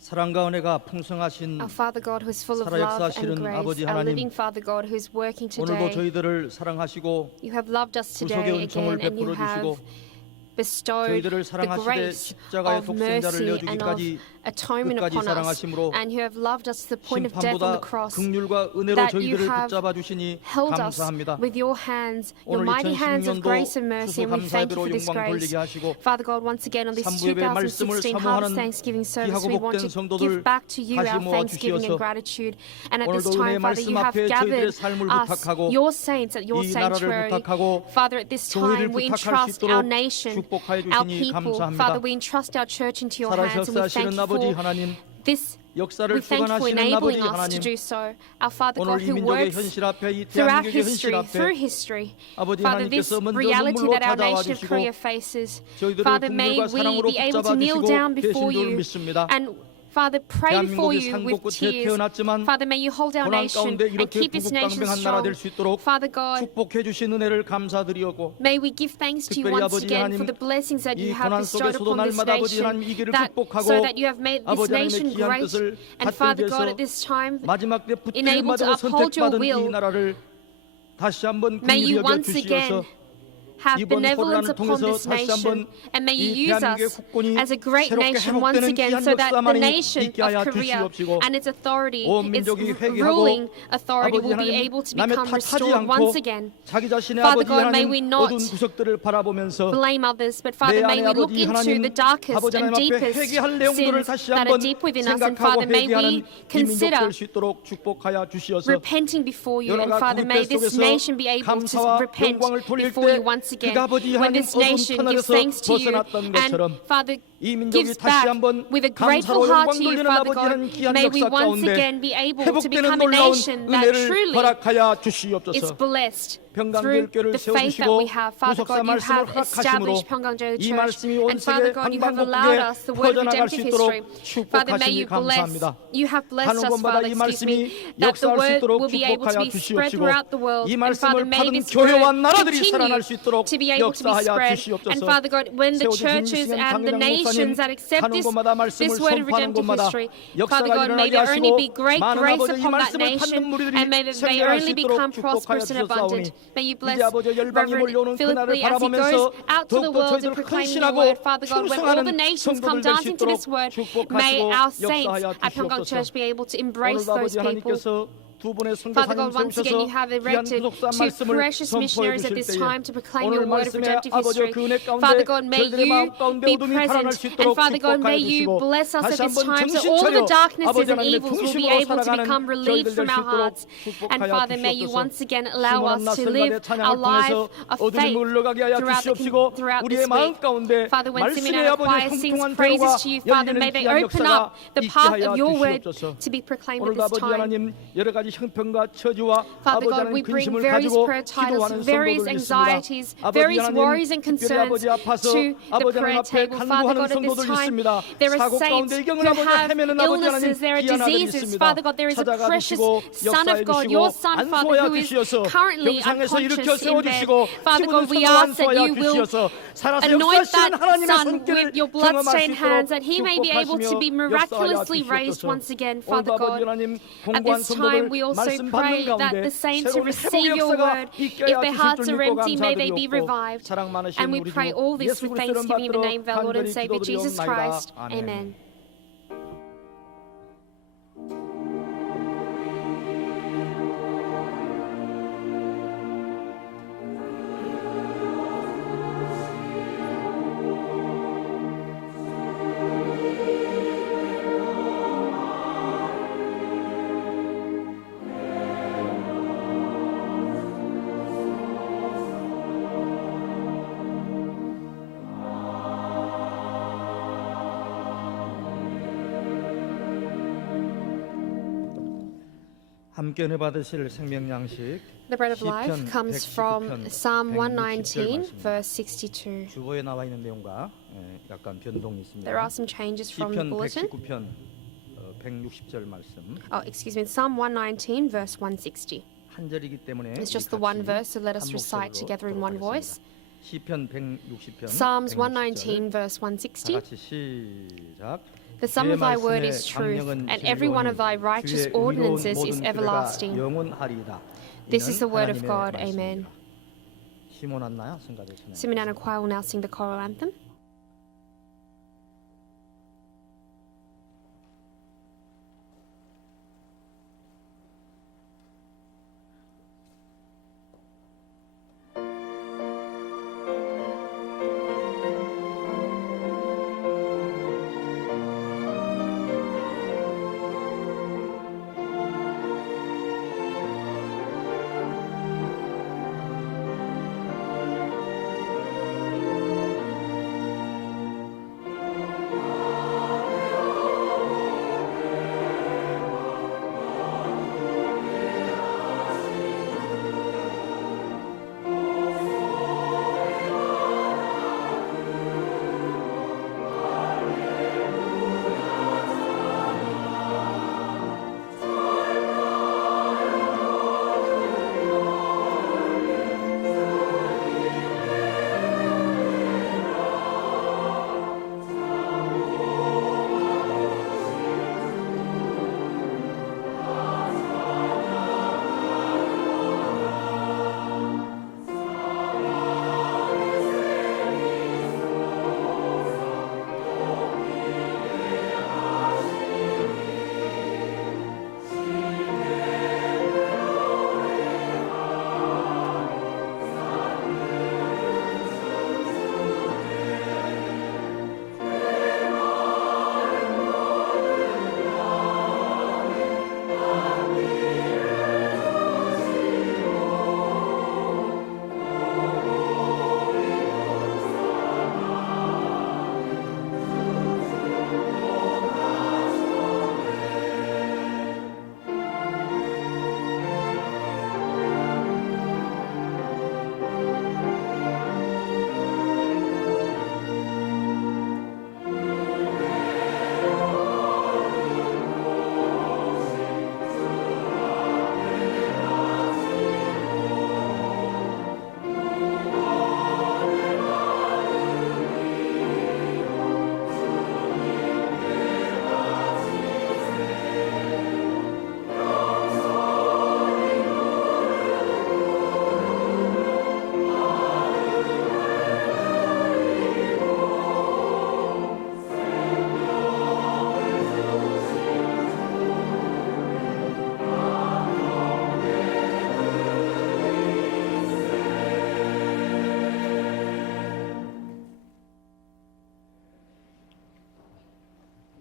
사랑과 은혜가 풍성하신 Our Father God who is full of 살아 love and 역사하시는 grace, 아버지 our 하나님, living Father God who is working 오늘도 today. 저희들을 사랑하시고 You have loved us 구속의 today 은총을 again, and you 베풀어 have 주시고 bestowed 저희들을 the 사랑하시되 grace 십자가의 of 독생자를 mercy and of 내어주기까지 atonement 끝까지 upon us, 사랑하심으로 and you have loved us to the point of death on the 심판보다 cross, 긍휼과 은혜로 that you 저희들을 have 붙잡아 주시니 held us 감사합니다. with your hands, your 오늘 mighty hands of 2016년도 grace and mercy, and we thank you 추수감사예배로 for this 영광 grace. 돌리게 하시고 Father God, once again on this 삼부예배 말씀을 2016 사모하는 Harvest Thanksgiving service, 귀하고 we want 복된 to 성도들 give back to you 다시 our thanksgiving 모아주시어서 and gratitude. And at this 오늘도 은혜의 time, Father, 말씀 you have 앞에 저희들의 gathered 삶을 us, 부탁하고 your saints at your 이 나라를 sanctuary. 부탁하고 Father, at this 교회를 time, we 부탁할 수 entrust 있도록 our nation, 축복하여 our 주시니 people. 감사합니다. Father, we entrust our church into your 살아서 hands, and we thank 역사하시는 you 아버지 for 하나님, this. 역사를 We thank you for 주관하시는 enabling 아버지 us to 하나님, do so. Our Father 오늘 God 이 who 민족의 works 현실 앞에 이 throughout 대한민국의 현실 history, through 앞에 history. 아버지 Father, this 하나님께서 먼저 reality 눈물로 that our 찾아와 nation of 주시고 Korea faces, 저희들을 Father, may 긍휼과 we 사랑으로 be able 붙잡아 to kneel 주시고 down 계신 before 줄 you 믿습니다. and Father, pray before 대한민국이 you 산고 with 끝에 tears. 태어났지만 Father, may you hold our 고난 nation 가운데 and 이렇게 keep its nation 부국강병한 나라 strong. 될 수 있도록 Father God, 축복해 주신 은혜를 감사드리고 may we give thanks to you 특별히 once 아버지 again 하나님, for the blessings that 이 you have 고난 bestowed 속에서도 upon this 날마다 아버지 nation, 하나님 이 길을 that, 극복하고 so that you have made this 아버지 하나님의 nation 귀한 great. 뜻을 And 받들기 Father God, 위해서 at this time, 마지막 때 enable to 붙들림받고 uphold your 선택받은 이 will. 나라를 다시 한번 May 긍휼히 you 여겨 once 주시어서 again have 이번 benevolence 호란을 upon 통해서 this 다시 nation, 한번 and may you 이 use 대한민국의 us 국군이 as a great 새롭게 nation once 회복되는 again, 귀한 so that the 역사만이 nation 있게 of 하여 Korea 주시옵시고 and its authority, 온 its 민족이 회개하고 ruling authority 아버지 will be 하나님 able to 남의 become 탓하지 restored 않고 once again. 자기 자신의 Father 아버지 God, may 하나님 we not 어두운 구석들을 바라보면서 blame others, but 내 Father, may 안에 we look 아버지 into 하나님 the darkest 아버지 and 하나님 앞에 deepest 회개할 내용들을 sins 다시 that are 한번 deep within us, and 생각하고 Father, may 회개하는 we 이 민족 consider 될 수 있도록 축복하여 주시어서 repenting before you, and 여러가 Father, may 국대 this 속에서 nation be able to 감사와 repent 영광을 돌릴 before you 때 once again. 그가 아버지 When 하나님 this 어두운 nation gives 터널에서 thanks to you, 벗어났던 것처럼 and Father 이 민족이 gives 다시 back 한번 with a grateful 감사로 heart 영광 to you, 돌리는 Father 아버지 God, 하나님 귀한 may we 역사 once 가운데 again be able to 회복되는 become a 놀라운 nation that 은혜를 truly 허락하여 is 주시옵소서. blessed through 평강제일교회를 the faith that we 세워주시고 have. Father 구속사 God, you 말씀을 have 허락하심으로 established Pyeonggang-jae 이 Church, 말씀이 온 and Father 세계 God, you have allowed 방방곡곡에 us the word of 퍼져나갈 수 redemptive 있도록 history. Father, may 축복하시니 you bless, 감사합니다. you have blessed 가는 us, 곳마다 Father, 이 excuse me, 말씀이 that the 역사할 수 word 있도록 will be able to 축복하여 be spread 주시옵시고 throughout the world. 이 And Father, 말씀을 may 받은 this 교회와 word 나라들이 continue 살아날 수 있도록 to be able to be 역사하여 spread. 주시옵소서. And Father God, when the 세워주신 churches 미시간 and the 강인영 nations that 목사님 accept 가는 곳마다 말씀을 this word of 선포하는 redemptive 곳마다 history, Father 역사가 God, may 일어나게 there only be 하시고 great 많은 grace 아버지 이 upon that 말씀을 받는 nation, 무리들이 and may they 생겨날 수 only 있도록 become 축복하여 prosperous and abundant. 주셨사오니 May you bless 이제 아버지 열방이 몰려오는 Reverend Philip 그날을 Lee as he goes 바라보면서 out to the 더욱더 world and 저희들 proclaiming your 헌신하고 word. Father God, when all the 충성하는 nations come 성도들 될 수 dancing to 있도록 this word, may 축복하시고 our saints 역사하여 at Pyeonggang 주시옵소서. Church be able to embrace 오늘도 those 아버지 people. 하나님께서 두 분의 Father 선교사님 God, once again, 세우셔서 you have 귀한 erected 구속사 two 말씀을 precious 선포해 missionaries at 주실 this 때에 time to proclaim 오늘 your word of 말씀에 redemptive 아버지 history. 그 은혜 Father 가운데 God, may 저희들의 마음 you 가운데 be 어둠이 달아날 수 present. And 있도록 Father God, may 축복하여 you 주시고 bless us at 다시 this 한번 time so 정신 all 차려 the darknesses 아버지 and 하나님의 evils will be 중심으로 able to 살아가는 become relieved 저희들 from 될 수 our 있도록 hearts. And 축복하여 Father, may you 주시옵소서. once again allow 시몬한 us to 낯선 live 날의 찬양을 our life 통해서 of 어둠이 faith 물러가게 하여 주시옵시고 throughout 우리의 this 마음 week. 가운데 Father, when 말씀의 Simeon 아버지 choir sings 형통한 praises 대로가 to you, Father, may 열리는 they 귀한 open 역사가 up the 있게 path 하여 of your word 주시옵소서. to be proclaimed at 오늘도 this 아버지 time. 하나님 여러 가지 형편과 처지와 Father 아버지 God, 하나님 we bring 근심을 various 가지고 prayer titles, 기도하는 various 성도들 있습니다. anxieties, 아버지 various 하나님 worries and 특별히 concerns 아버지 아파서 to the 아버지 하나님 prayer 앞에 table. Father 간구하는 God, at this 성도들 time, 있습니다. there are 사고 saints 가운데 이 경을 who 아버지 have 헤매는 아버지 하나님 illnesses, there are 귀한 아들이 diseases. 있습니다. Father God, there is a 찾아가 precious 주시고 Son 역사해 of God, 주시고 your Son, Father, 안수하여 who is 주시어서 currently 병상에서 일으켜 unconscious in bed. 세워주시고 Father God, we 피부는 ask that 안수하여 you will 주시어서 살아서 anoint 역사하시는 that 하나님의 Son 손길을 with your 경험할 수 blood-stained hands, 있도록 that he may be able to be 축복하시며 역사하여 miraculously raised 주시옵소서. once again, 오늘도 Father 아버지 God. 하나님 At 공고한 this time, we 성도들 also 말씀 pray 받는 that 가운데 the saints who 새로운 receive 회복 your 역사가 word, 있게 if 하여 their 주실 hearts 줄 are 믿고 empty, may they be 감사드리옵고 revived. 사랑 많으신 And we 우리 pray 주 all this 예수 with 그리스도를 thanksgiving in the 받들어 name of our Lord and 간절히 Savior Jesus 기도드리옵나이다. Christ. 아멘. Amen. 함께 은혜 받으실 생명 양식 The bread of life 시편 comes 119편 from Psalm 119, 160절 verse 62. 주보에 나와 있는 내용과 약간 변동이 있습니다. There are some changes from the 시편 bulletin. 119편 160절 말씀 Oh, excuse me, Psalm 119, verse 160. 한 절이기 때문에 It's just the one verse, so let us recite together in one voice. 시편 160편 Psalms 160절 119, verse 다 160. 같이 시작. The sum of thy word 의 is truth, 강령은 and every one of thy 진리오니 righteous 주의 의로운 ordinances is 모든 규례가 everlasting. 영원하리이다. This is the 이는 word of 하나님의 God. 말씀입니다. Amen. 시몬 안나야 승가대 찬양. Simeon Choir will now sing the choral anthem.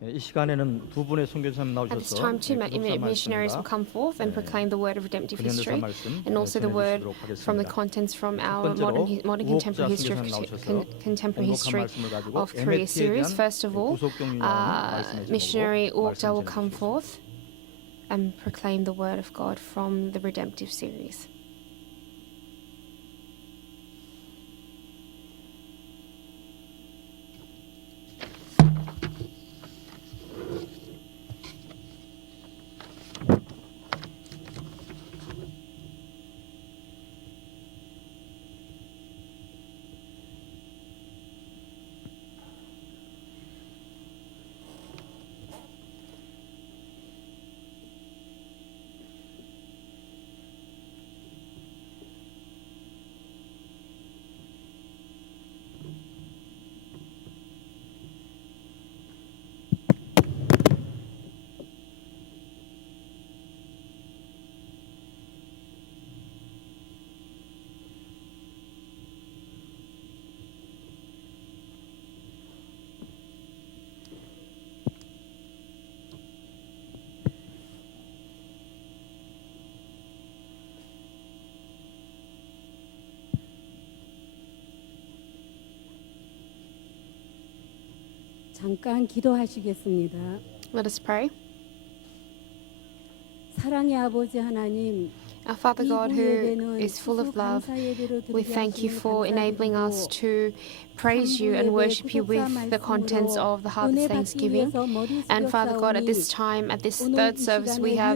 이 시간에는 두 분의 선교사님 At this 나오셔서 time, two 기독사 missionaries will 말씀과 come forth and proclaim the word of redemptive 근현대사 history, 말씀 and also the word 전해주시도록 from the 하겠습니다. contents from our 첫 번째로 modern 우옥자 contemporary history 선교사님 of, 나오셔서 contemporary 공독한 history 말씀을 가지고 of Korea MFT에 series. 대한 First of all, 구속경륜이라는 말씀의 missionary 제목으로 Uokja will 말씀 come 전해주시겠습니다. forth and proclaim the word of God from the redemptive series. 잠깐 기도하시겠습니다. Let us pray. 사랑의 아버지 하나님, Our Father God, who is full of love, we thank you for enabling us to praise you and worship you with the contents of the Harvest Thanksgiving. And Father God, at this time, at this third service, we have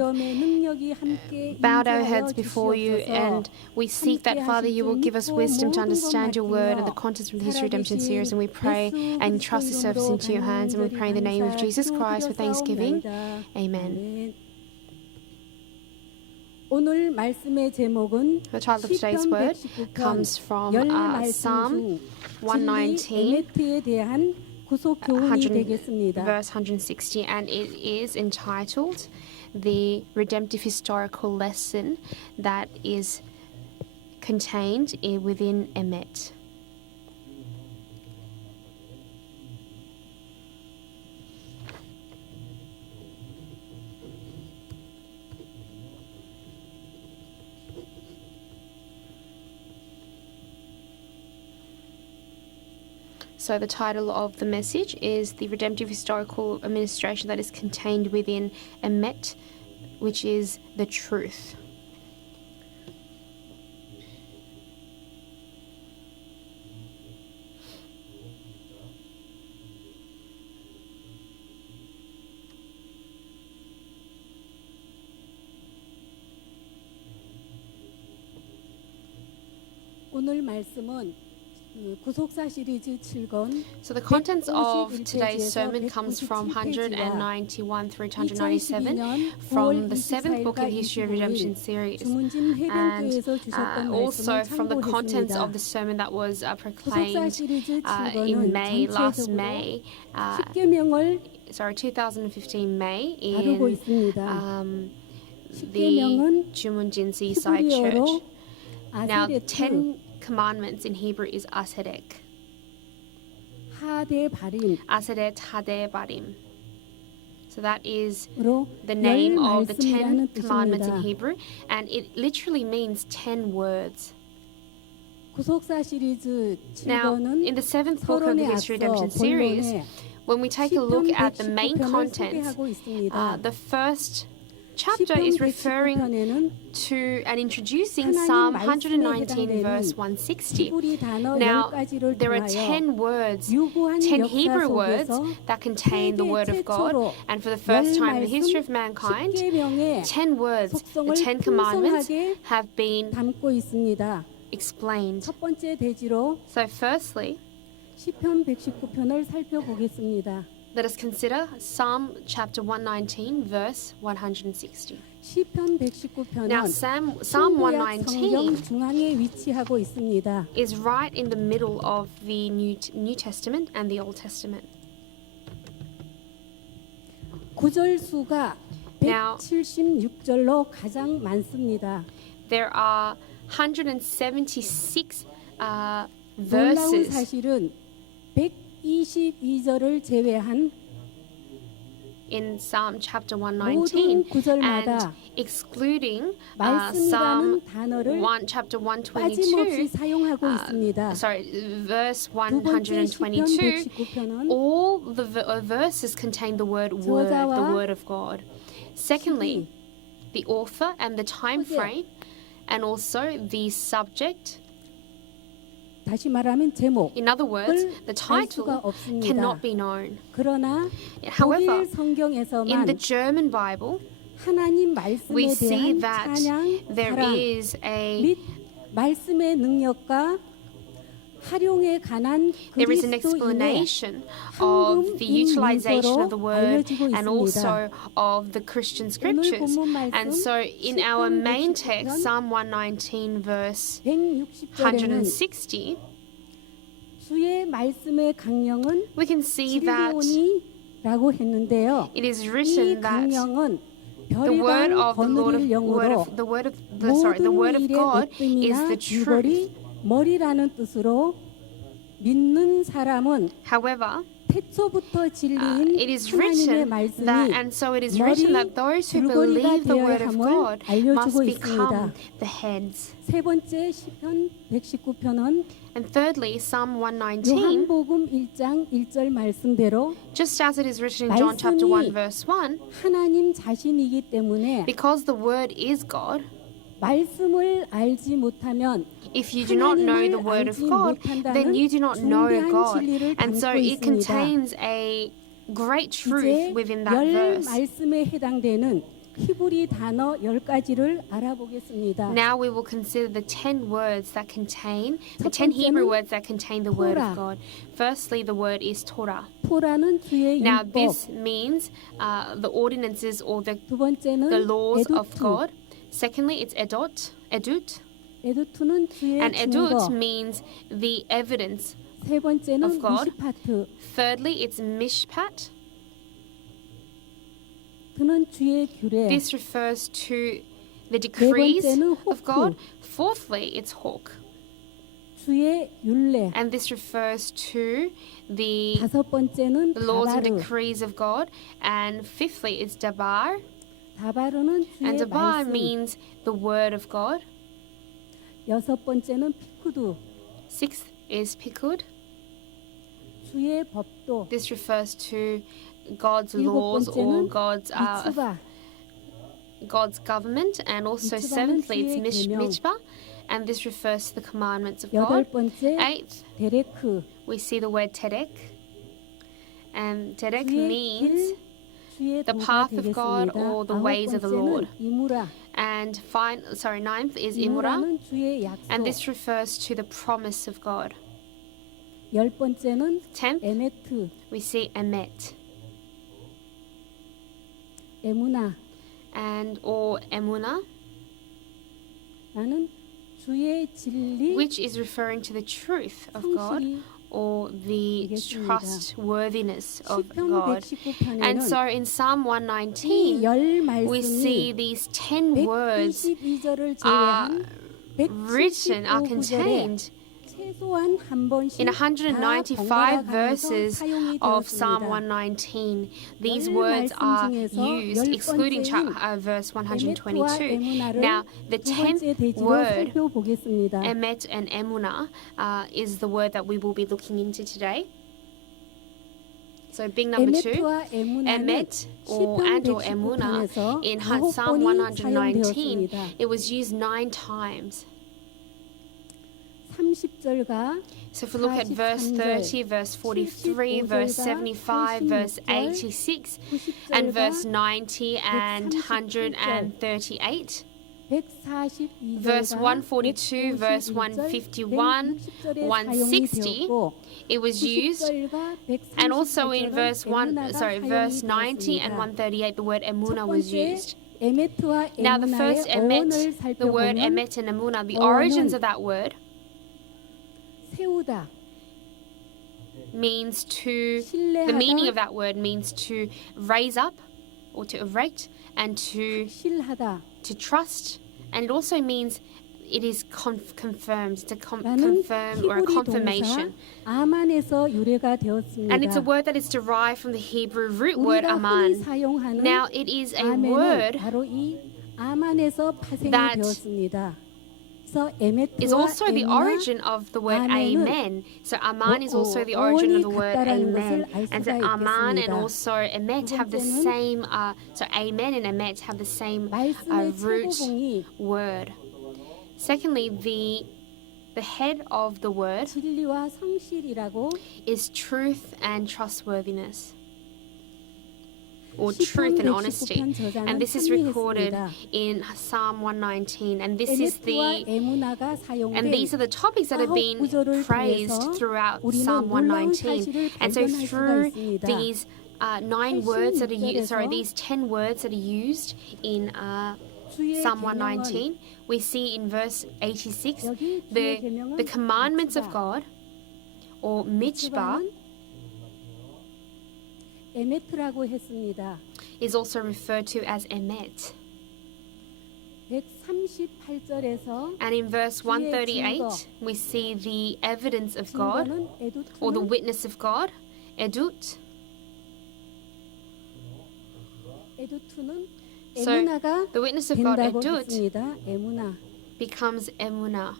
bowed our heads before you, and we seek that, Father, you will give us wisdom to understand your word and the contents of the History Redemption series. And we pray and trust the service into your hands, and we pray in the name of Jesus Christ with thanksgiving. Amen. 오늘 말씀의 제목은 The title of today's word comes from Psalm 119, 에메트에 대한 구속 교훈이 되겠습니다. verse 160, and it is entitled The Redemptive Historical Lesson that is contained within Emet. So the title of the message is The Redemptive Historical Administration that is contained within Emet, which is the truth. 오늘 말씀은 구속사 시리즈 7권 So the contents of today's sermon comes from 191 through 197 from the 7th book of History of Redemption series, and also from the contents of the sermon that was proclaimed in May, last May, 2015 May in the Jumunjin Seaside Church. Now, the 10 commandments in Hebrew is Asedek. Asedet Hade Barim. So that is the name of the 10 commandments in Hebrew, and it literally means 10 words. Now, in the 7th book of the History Redemption series, when we take a look at the main contents, the first chapter is referring to and introducing Psalm 119 verse 160. Now, there are 10 words, 10 Hebrew words that contain the Word of God, and for the first time in the history of mankind, 10 words, the 10 commandments have been explained. So firstly, 시편 119편을 살펴보겠습니다. let us consider Psalm chapter 119, verse 160. 시편 119편은 Now, Psalm 119 중앙에 위치하고 있습니다. is right in the middle of the New Testament and the Old Testament. 구절 수가 Now, 176절로 가장 많습니다. there are 176 놀라운 verses. 사실은 122절을 제외한 In Psalm chapter 모든 119 구절마다 and excluding 말씀이라는 Psalm 단어를 1 chapter 빠짐없이 122 사용하고 있습니다. verse 두 번째 시편 122 119편은 all the verses contain the word the word of God. Secondly, the author and the time frame, and also the subject. 다시 말하면 제목. In other words, the 알 수가 title 없습니다. cannot be known. 그러나 However, 독일 성경에서만 in the German Bible, 하나님 we 말씀에 see 대한 that 찬양, there 사랑 is a 및 말씀의 능력과 활용에 관한 there is an 그리스도인의 explanation of the utilization of the word 알려지고 and 있습니다. also of the Christian scriptures. 본문 말씀 And so in our 시편 main 119편 text, Psalm 119 verse 160절에는 160, 주의 말씀의 강령은 we can see that 진리오니라고 했는데요. it is 이 written that 강령은 the word 별이간 of the Lord 거느릴 영으로 the word of God is 모든 the 일의 truth. 으뜸이나 머리라는 뜻으로 믿는 사람은 However, 태초부터 진리인 it is 하나님의 written 말씀이 that, and so it is written that those who 줄거리가 believe the 되어야 word of 함을 God must 알려주고 become 있습니다. the heads. 세 번째 시편 119편은 And thirdly, Psalm 119, 요한복음 1장 1절 말씀대로 just as it is written in John chapter 1 말씀이 verse 1, 하나님 자신이기 때문에 because the word is God, 말씀을 알지 못하면 If you do not know the word of God, then you do not know God. And so it contains a great truth 이제 within that 열 verse. 말씀에 해당되는 히브리 단어 10가지를 알아보겠습니다. Now we will consider the 10 words that contain, the 10 Hebrew words that contain the word of God. Firstly, the word is Torah. 토라는 주의 Now 율법. this means the ordinances or 두 the 번째는 laws of 에두투. God. Secondly, it's edut. 에두투는 주의 And edut 증거. means the evidence. 세 번째는 of God. 미시파트. Thirdly, it's mishpat. 그는 주의 규례. This refers to the 네 decrees 번째는 of God. 호크. Fourthly, it's hawk. 주의 율례. And this refers to the 다섯 번째는 laws and 다바르. decrees of God. And fifthly, it's dabar. 다바르는 And 주의 dabar 말씀. means the word of God. 여섯 번째는 피쿠두. Sixth is pikud. 주의 법도. This refers to God's 일곱 laws or 번째는 God's 미츠바. government. And also 미츠바는 seventhly, it's 주의 계명. mitzvah. And this refers to the commandments of 여덟 God. 번째 Eighth, 데레크. we see the word tedek. And tedek 주의 means 길, 주의 the 도가 path of God 되겠습니다. or the 아홉 ways of the Lord. 번째는 이무라. And ninth is imura. 이무라는 주의 And 약속. this refers to the promise of God. 열 번째는 Tenth, 에메트. we see emet. 에무나. And or emuna, 나는 주의 진리, which is referring to the truth of God 성실이 or the 되겠습니다. trustworthiness of 시편 God. 119편에는 And so in Psalm 이 119, 열 we see 말씀이 these 10 words 122절을 are 제외한 written, are 175구절에 contained 최소한 한 번씩 in 다 195 번갈아 가면서 verses 사용이 of Psalm 되었습니다. 119. These 열 words 말씀 are 중에서 used, 열 excluding 번째인 verse 에메트와 122. 에무나를 Now, the 두 번째 10th 대지로 word, 살펴보겠습니다. emet and emuna, is the word that we will be looking into today. So big number 2, 에메트와 에무나는 emet or 시편 and or emuna 119편에서 in 9번이 Psalm 119, 사용되었습니다. it was used 9 times. 30절과 So if we look at verse 30, verse 43, verse 75, verse 86, and verse 90 and 138, verse 142, verse 151, 160, it was used, and also in verse 90 and 138, the word emuna was used. Now the first emet, the word emet and emuna, the origins of that word 세우다, means to, the meaning of 신뢰하다, that word means to raise up or to erect and to 실하다 trust, and it also means it is confirmed, to 라는 confirm or a 히브리 동사 confirmation. 아만에서 유래가 And it's a 되었습니다. word that is derived from the Hebrew root word 우리가 흔히 aman. 사용하는 Now it is a 아멘은 word 바로 이 아만에서 파생이 that 되었습니다. 그래서 is 에메트와 also the 에무나 origin of the word 아멘은 amen. So aman is also the origin of the word 어원이 같다라는 amen. 것을 알 And so 수가 aman and 있겠습니다. also emet have the 번째는 same, so amen and emet have the same 말씀의 root 최고봉이 word. Secondly, the head of the word 진리와 성실이라고 is truth and trustworthiness, or 시편 truth and honesty. 119편 저자는 And this is recorded 참여했습니다. in Psalm 119. And this is 에메트와 the 에무나가 and these are 사용된 the topics that have 아홉 been 구절을 praised 통해서 throughout 우리는 Psalm 놀라운 119. 사실을 And so 발견할 수가 through 있습니다. these 9 words that are used, sorry, 86절에서 these 10 words that are used in 주의 Psalm 계명은 119, we see in verse 86 여기 주의 the 계명은 commandments of 미tzvah. God, or mitzvah, 미tzvah는 에메트라고 했습니다. is also referred to as emet. 138절에서 And in verse 138, we see the evidence of God, 증거는 or the 에두투는 witness of God, edut. 에두투는 So, 에무나가 the witness of God, 된다고 edut, 했습니다. 에무나. becomes emuna.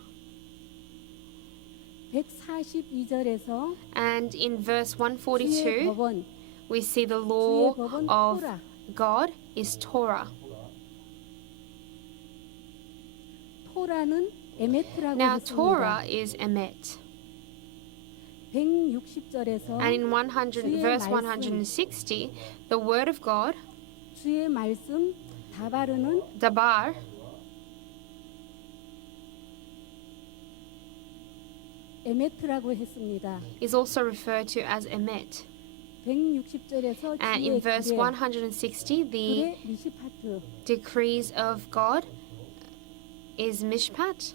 142절에서 And in verse 주의 142, 법은 we see the 주의 law 법은 of 토라. God is Torah. 토라는 에메트라고 Now, 했습니다. Torah is emet. 160절에서 And in 100, verse 160, the word of God, 주의 말씀 다바르는 dabar, 에메트라고 했습니다. is also referred to as emet. 160절에서 And 주의 in verse 규례, 160, the 그의 미시파트, decrees of God is mishpat.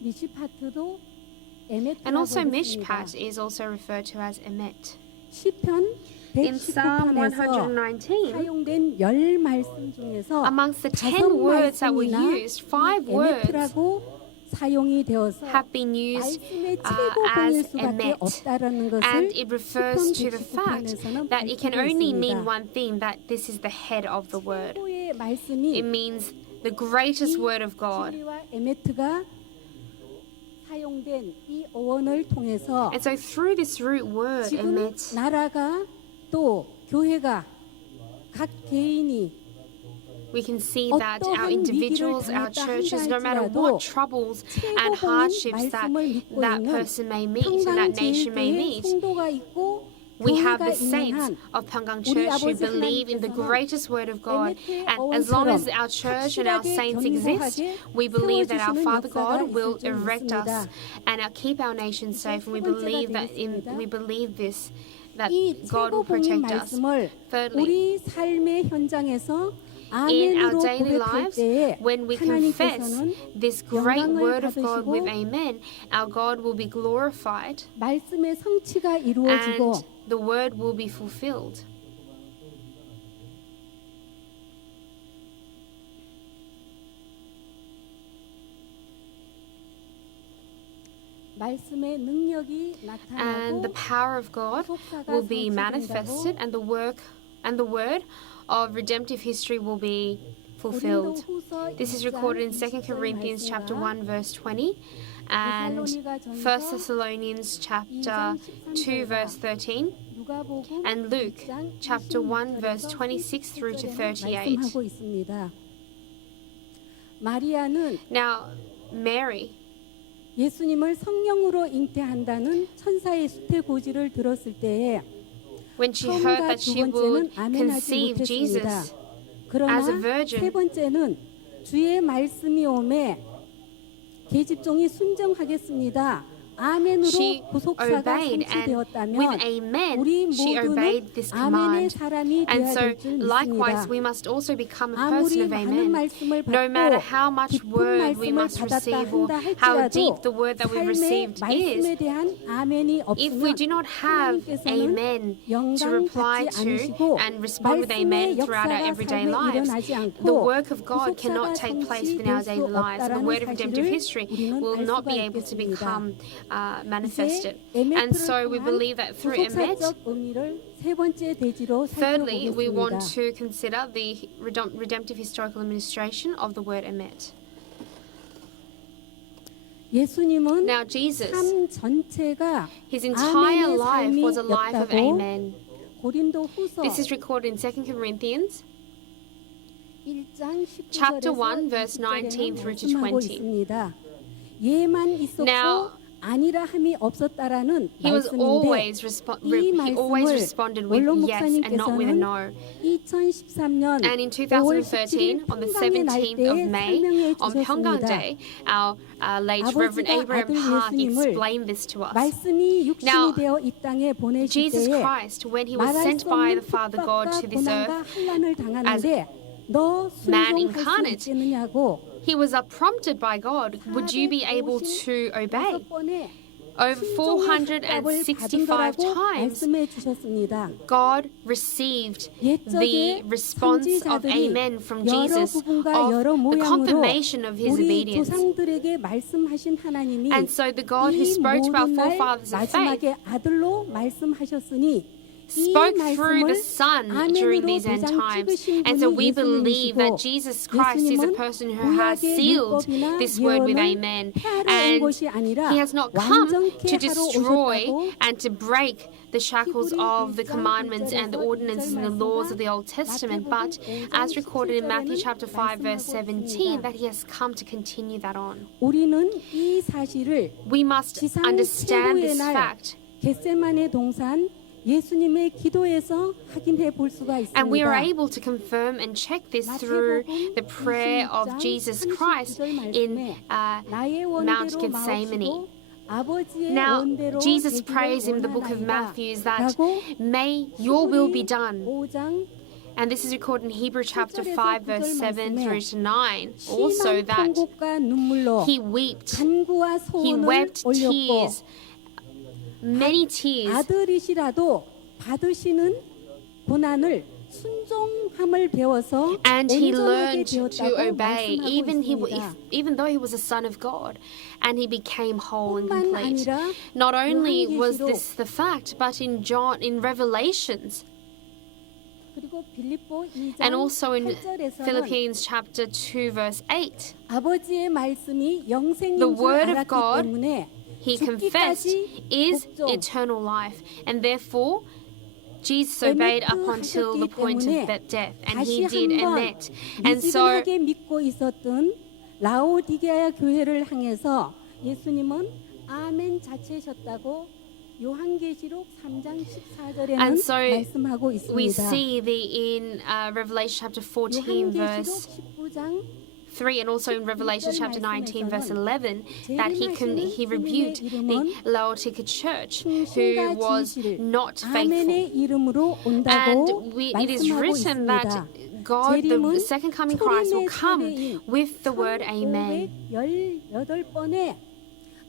미시파트도 And 에메트라고 also 했습니다. mishpat is also referred to as emet. 시편 In Psalm 119편에서 119, 사용된 10말씀 중에서 amongst the 10 5 words that were 말씀이나 used, 5 words 에메트라고 사용이 되어서 have been used 말씀의 as 최고봉일 수밖에 emet. 없다라는 것을 And it refers 시편 to the fact 119편에서는 that it can 밝히고 only mean 있습니다. one thing, that this is the head of the word. 최고의 말씀이 It means the greatest 이 word of God. 진리와 에메트가 사용된 이 어원을 통해서 And so through this root word, 지금 emet, 나라가 또 교회가 각 개인이 we can see that our 어떠한 individuals, 위기를 our 당했다 churches, no matter 한다 what 할지라도 troubles and 최고봉인 hardships that 말씀을 믿고 that 있는 person may meet and that nation may 평강제일교회 meet, 성도가 있고 we have 교회가 the 있는 saints 한 of Pyeonggang 우리 Church who 아버지 believe in the 하나님께서는 greatest word of God. 에메트의 And as long as 어원처럼 our church and our 확실하게 saints exist, 견고하게 we believe that our 세워주시는 Father 역사가 God will 있을 줄 erect us 믿습니다. and keep our nation safe. And we 세 번째가 believe that 되겠습니다. we believe this, that 이 God will 최고봉인 protect us. 말씀을 Thirdly, 우리 삶의 현장에서 in our 아멘으로 daily 고백할 lives, 때에 when we confess 하나님께서는 this great 영광을 word of God with 받으시고 amen, our God will be glorified 말씀의 성취가 이루어지고 and the word will be fulfilled. 말씀의 능력이 And the 나타나고 power of God will be manifested, and the word of redemptive history will be fulfilled. 고린도후서 This is 2장 recorded in 2 20절 Corinthians chapter 말씀과 1 verse 20 and 1 Thessalonians chapter 2 verse 13 누가복음 and Luke 2장 chapter 1 verse 26절에서 26 through to 38 38. 말씀하고 있습니다. 마리아는 Now, Mary, 예수님을 성령으로 잉태한다는 천사의 수태고지를 들었을 때에 when she heard 처음과 that 두 she would 번째는 아멘하지 conceive 못했습니다. Jesus 그러나 as a virgin, 세 번째는 주의 말씀이 오매 계집종이 순정하겠습니다. 아멘으로 she 구속사가 obeyed, and with 성취되었다면 amen, 우리 she 모두는 obeyed this 아멘의 command. 사람이 And 되어야 so, 될 줄 likewise, 믿습니다. we must also become a 아무리 person of 많은 amen. 말씀을 No matter 받고 how much 깊은 word we 말씀을 must 받았다 receive or 한다 how 할지라도 deep the word that we 삶의 received 말씀에 is, 대한 아멘이 if we 없으면 do not have 하나님께서는 amen to 영광 reply 받지 to 않으시고 and respond with amen 말씀의 throughout our 역사가 everyday 삶에 lives, 일어나지 않고 the work of God 구속사가 cannot take place within our 성취될 daily 수 lives. And the 없다라는 word of redemptive 사실을 history 우리는 will 알 not 수가 be able to 있겠습니다. become manifested. 이제 And 에메트를 so we 통한 believe that through emet, 구속사적 의미를 세 번째 대지로 thirdly, we want 살펴보겠습니다. to consider the redemptive historical administration of the word emet. 예수님은 Now, Jesus, 삶 전체가 his entire 아멘의 life was a life of 삶이었다고 amen. 고린도후서 This is recorded in 2 Corinthians 1장 chapter 19절에서 1, verse 19 through to 말씀하고 20. 있습니다. 예만 있었고 Now, 아니라 함이 없었다라는 He was 말씀인데 always 이 he always 말씀을 responded with 원로 yes and not with a 목사님께서는 no. 2013년 And in 5월 2013, 17일 on the 평강의 17th of 날때에 May, 설명해 on Pyeonggang 주셨습니다. Day, our late Reverend 아버지가 Abraham 아들 Park 예수님을 explained this to us. 말씀이 육신이 Now, 되어 이 땅에 보내실 Jesus 때에 Christ, when he was 말할 sent 수 by 없는 the Father God 핍박과 to this 고난과 earth, 환난을 당하는데 너 man 순종할 수 incarnate, 있겠느냐고 he was prompted by God, would you be able to obey? 456번의 Over 465 times, 말씀해 주셨습니다. God received the 옛적에 response of 선지자들이 amen from 여러 Jesus, 부분과 of 여러 the 모양으로 confirmation of his 우리 obedience. 조상들에게 말씀하신 하나님이 And so the God who 이 spoke to our 모든 날 forefathers of faith 마지막에 아들로 말씀하셨으니 spoke through the 말씀을 Son during 아멘으로 these end 도장 times. 찍으신 And so 분이 we believe that 예수님이시고 Jesus Christ is a 예수님은 person who has 구약의 sealed 율법이나 this word with 예언을 amen. 폐하러 온 And 것이 아니라 he has not come 완전케 to 하러 destroy 오셨다고 and to break the shackles of the commandments and the ordinances and the laws of the Old Testament, but as recorded in Matthew chapter 5 verse 17, that he has come to continue that on. 우리는 이 사실을 We must 지상 understand 최후의 this 날 fact. 겟세마네 동산 예수님의 기도에서 확인해 볼 수가 And we are 있습니다. able to confirm and check this through the prayer of Jesus Christ in 나의 Mount 원대로 Gethsemane. 마옵시고 아버지의 Now, 원대로 Jesus 되기를 prays in the book of 원하나이다. Matthew that 라고 may your will be done. 5장 And this is recorded in Hebrews chapter 5 verse 7 through to 9. 심한 Also that 통곡과 눈물로 he wept, 간구와 he 소원을 wept 올렸고 tears, many tears. 아들이시라도 받으시는 고난을 순종함을 배워서 And he 온전하게 learned to 되었다고 obey, 말씀하고 있습니다. even though he was a son of God, and he became whole and 뿐만 complete. 아니라 Not only was 요한계시록 this the fact, but in Revelations, 그리고 빌립보 2장 and also in 8절에서는 Philippians chapter 2 verse 8, 아버지의 말씀이 영생인 The 줄 word of 알았기 God, 때문에 he confessed is 복종, eternal life, and therefore Jesus obeyed up until the point of that death, and he 다시 did and 한번 met. And so 미지근하게 믿고 있었던 라오디게아 교회를 향해서 예수님은 아멘 자체셨다고 요한계시록 3장 14절에는 And so 말씀하고 we 있습니다. see in Revelation chapter 14 verse 요한계시록 19장 3 and also in Revelation chapter 19 verse 11 that he rebuked the Laodicean church who was not faithful. 아멘의 이름으로 온다고 And it is 말씀하고 written 있습니다. that God, the 재림은 second coming Christ, will 초림의 come 세례인 with the word amen. 1518번에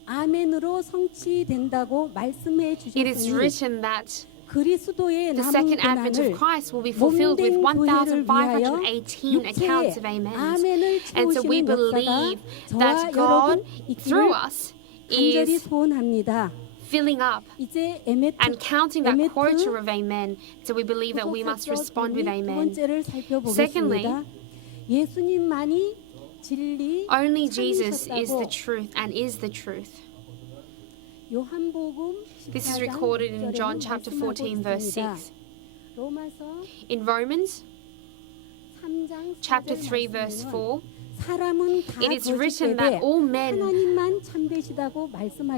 아멘으로 성취된다고 말씀해 It is 주셨으니 written that 그리스도의 the 남은 second advent of 고난을 Christ will be fulfilled with 몸된 교회를 위하여 1,518 accounts of 육체의 amens. 아멘을 And so we 채우시는 역사가 believe 저와 that God, 여러분 through 있기를 us, 간절히 is 소원합니다. filling up 이제 에메트 and counting that 에메트 quota of amen. So we believe that we must respond with 두 amen. 번째를 살펴보겠습니다. 예수님만이 진리 Only Jesus is the 참이셨다고 truth and is the truth. 요한복음 This is 14장 recorded in 6절에는 John chapter 14 verse 말씀하고 6. 있습니다. 로마서 In Romans 3장 chapter 3 verse 4, 사람은 다 it is written 거짓되되 that all men 하나님만 참되시다고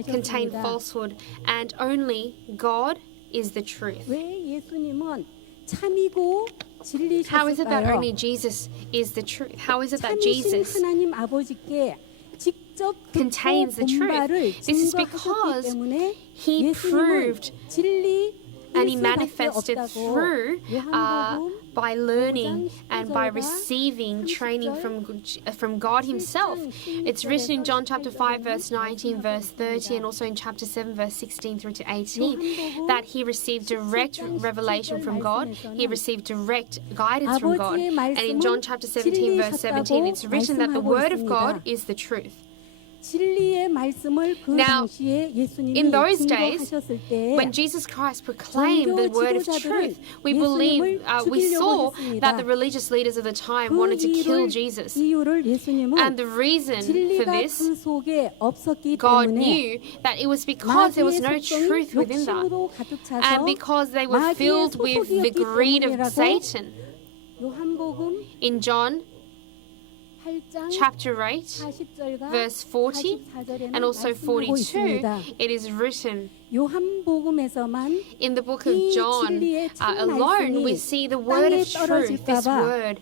contain 말씀하셨습니다. falsehood and only God is the truth. 왜 예수님은 참이고 How is it that 진리셨을까요? only Jesus is the truth? How is it that 참이신 Jesus 하나님 아버지께 직접 contains the truth? 본바를 This is 증거하셨기 because 때문에 he 예수님은 proved 진리 and he 일수밖에 manifested 없다고 through 요한복음 by learning 5장 and by 10절과 receiving training 30절, from God himself. 7장 It's written in John chapter 5 18절에는 verse 19 verse 30 and also in chapter 7 verse 16 through to 18 that he received direct revelation from God. He received direct guidance from God. And in John chapter 17 verse 17 it's written that the word of God is the truth. 진리의 말씀을 그 Now, 당시에 예수님이 in those days, 증거하셨을 때 When Jesus Christ proclaimed the word of truth, we saw that the religious leaders of the time wanted to kill Jesus. 이유를 예수님은 And the reason for 진리가 this, 그 속에 없었기 God 때문에 knew that it was because there was 마귀의 no 속성이 truth within that. 욕심으로 가득 차서 And because they were 마귀의 filled with the 소속이었기 greed of 때문이라고 Satan. 요한복음 In John 8장 chapter 8, 40절과 verse 40 44절에는 and also 말씀하고 42, 있습니다. it is written 요한복음에서만 in the book of 이 John 진리의 참 alone, we 말씀이 see the word 땅에 of truth, this 떨어질까봐 word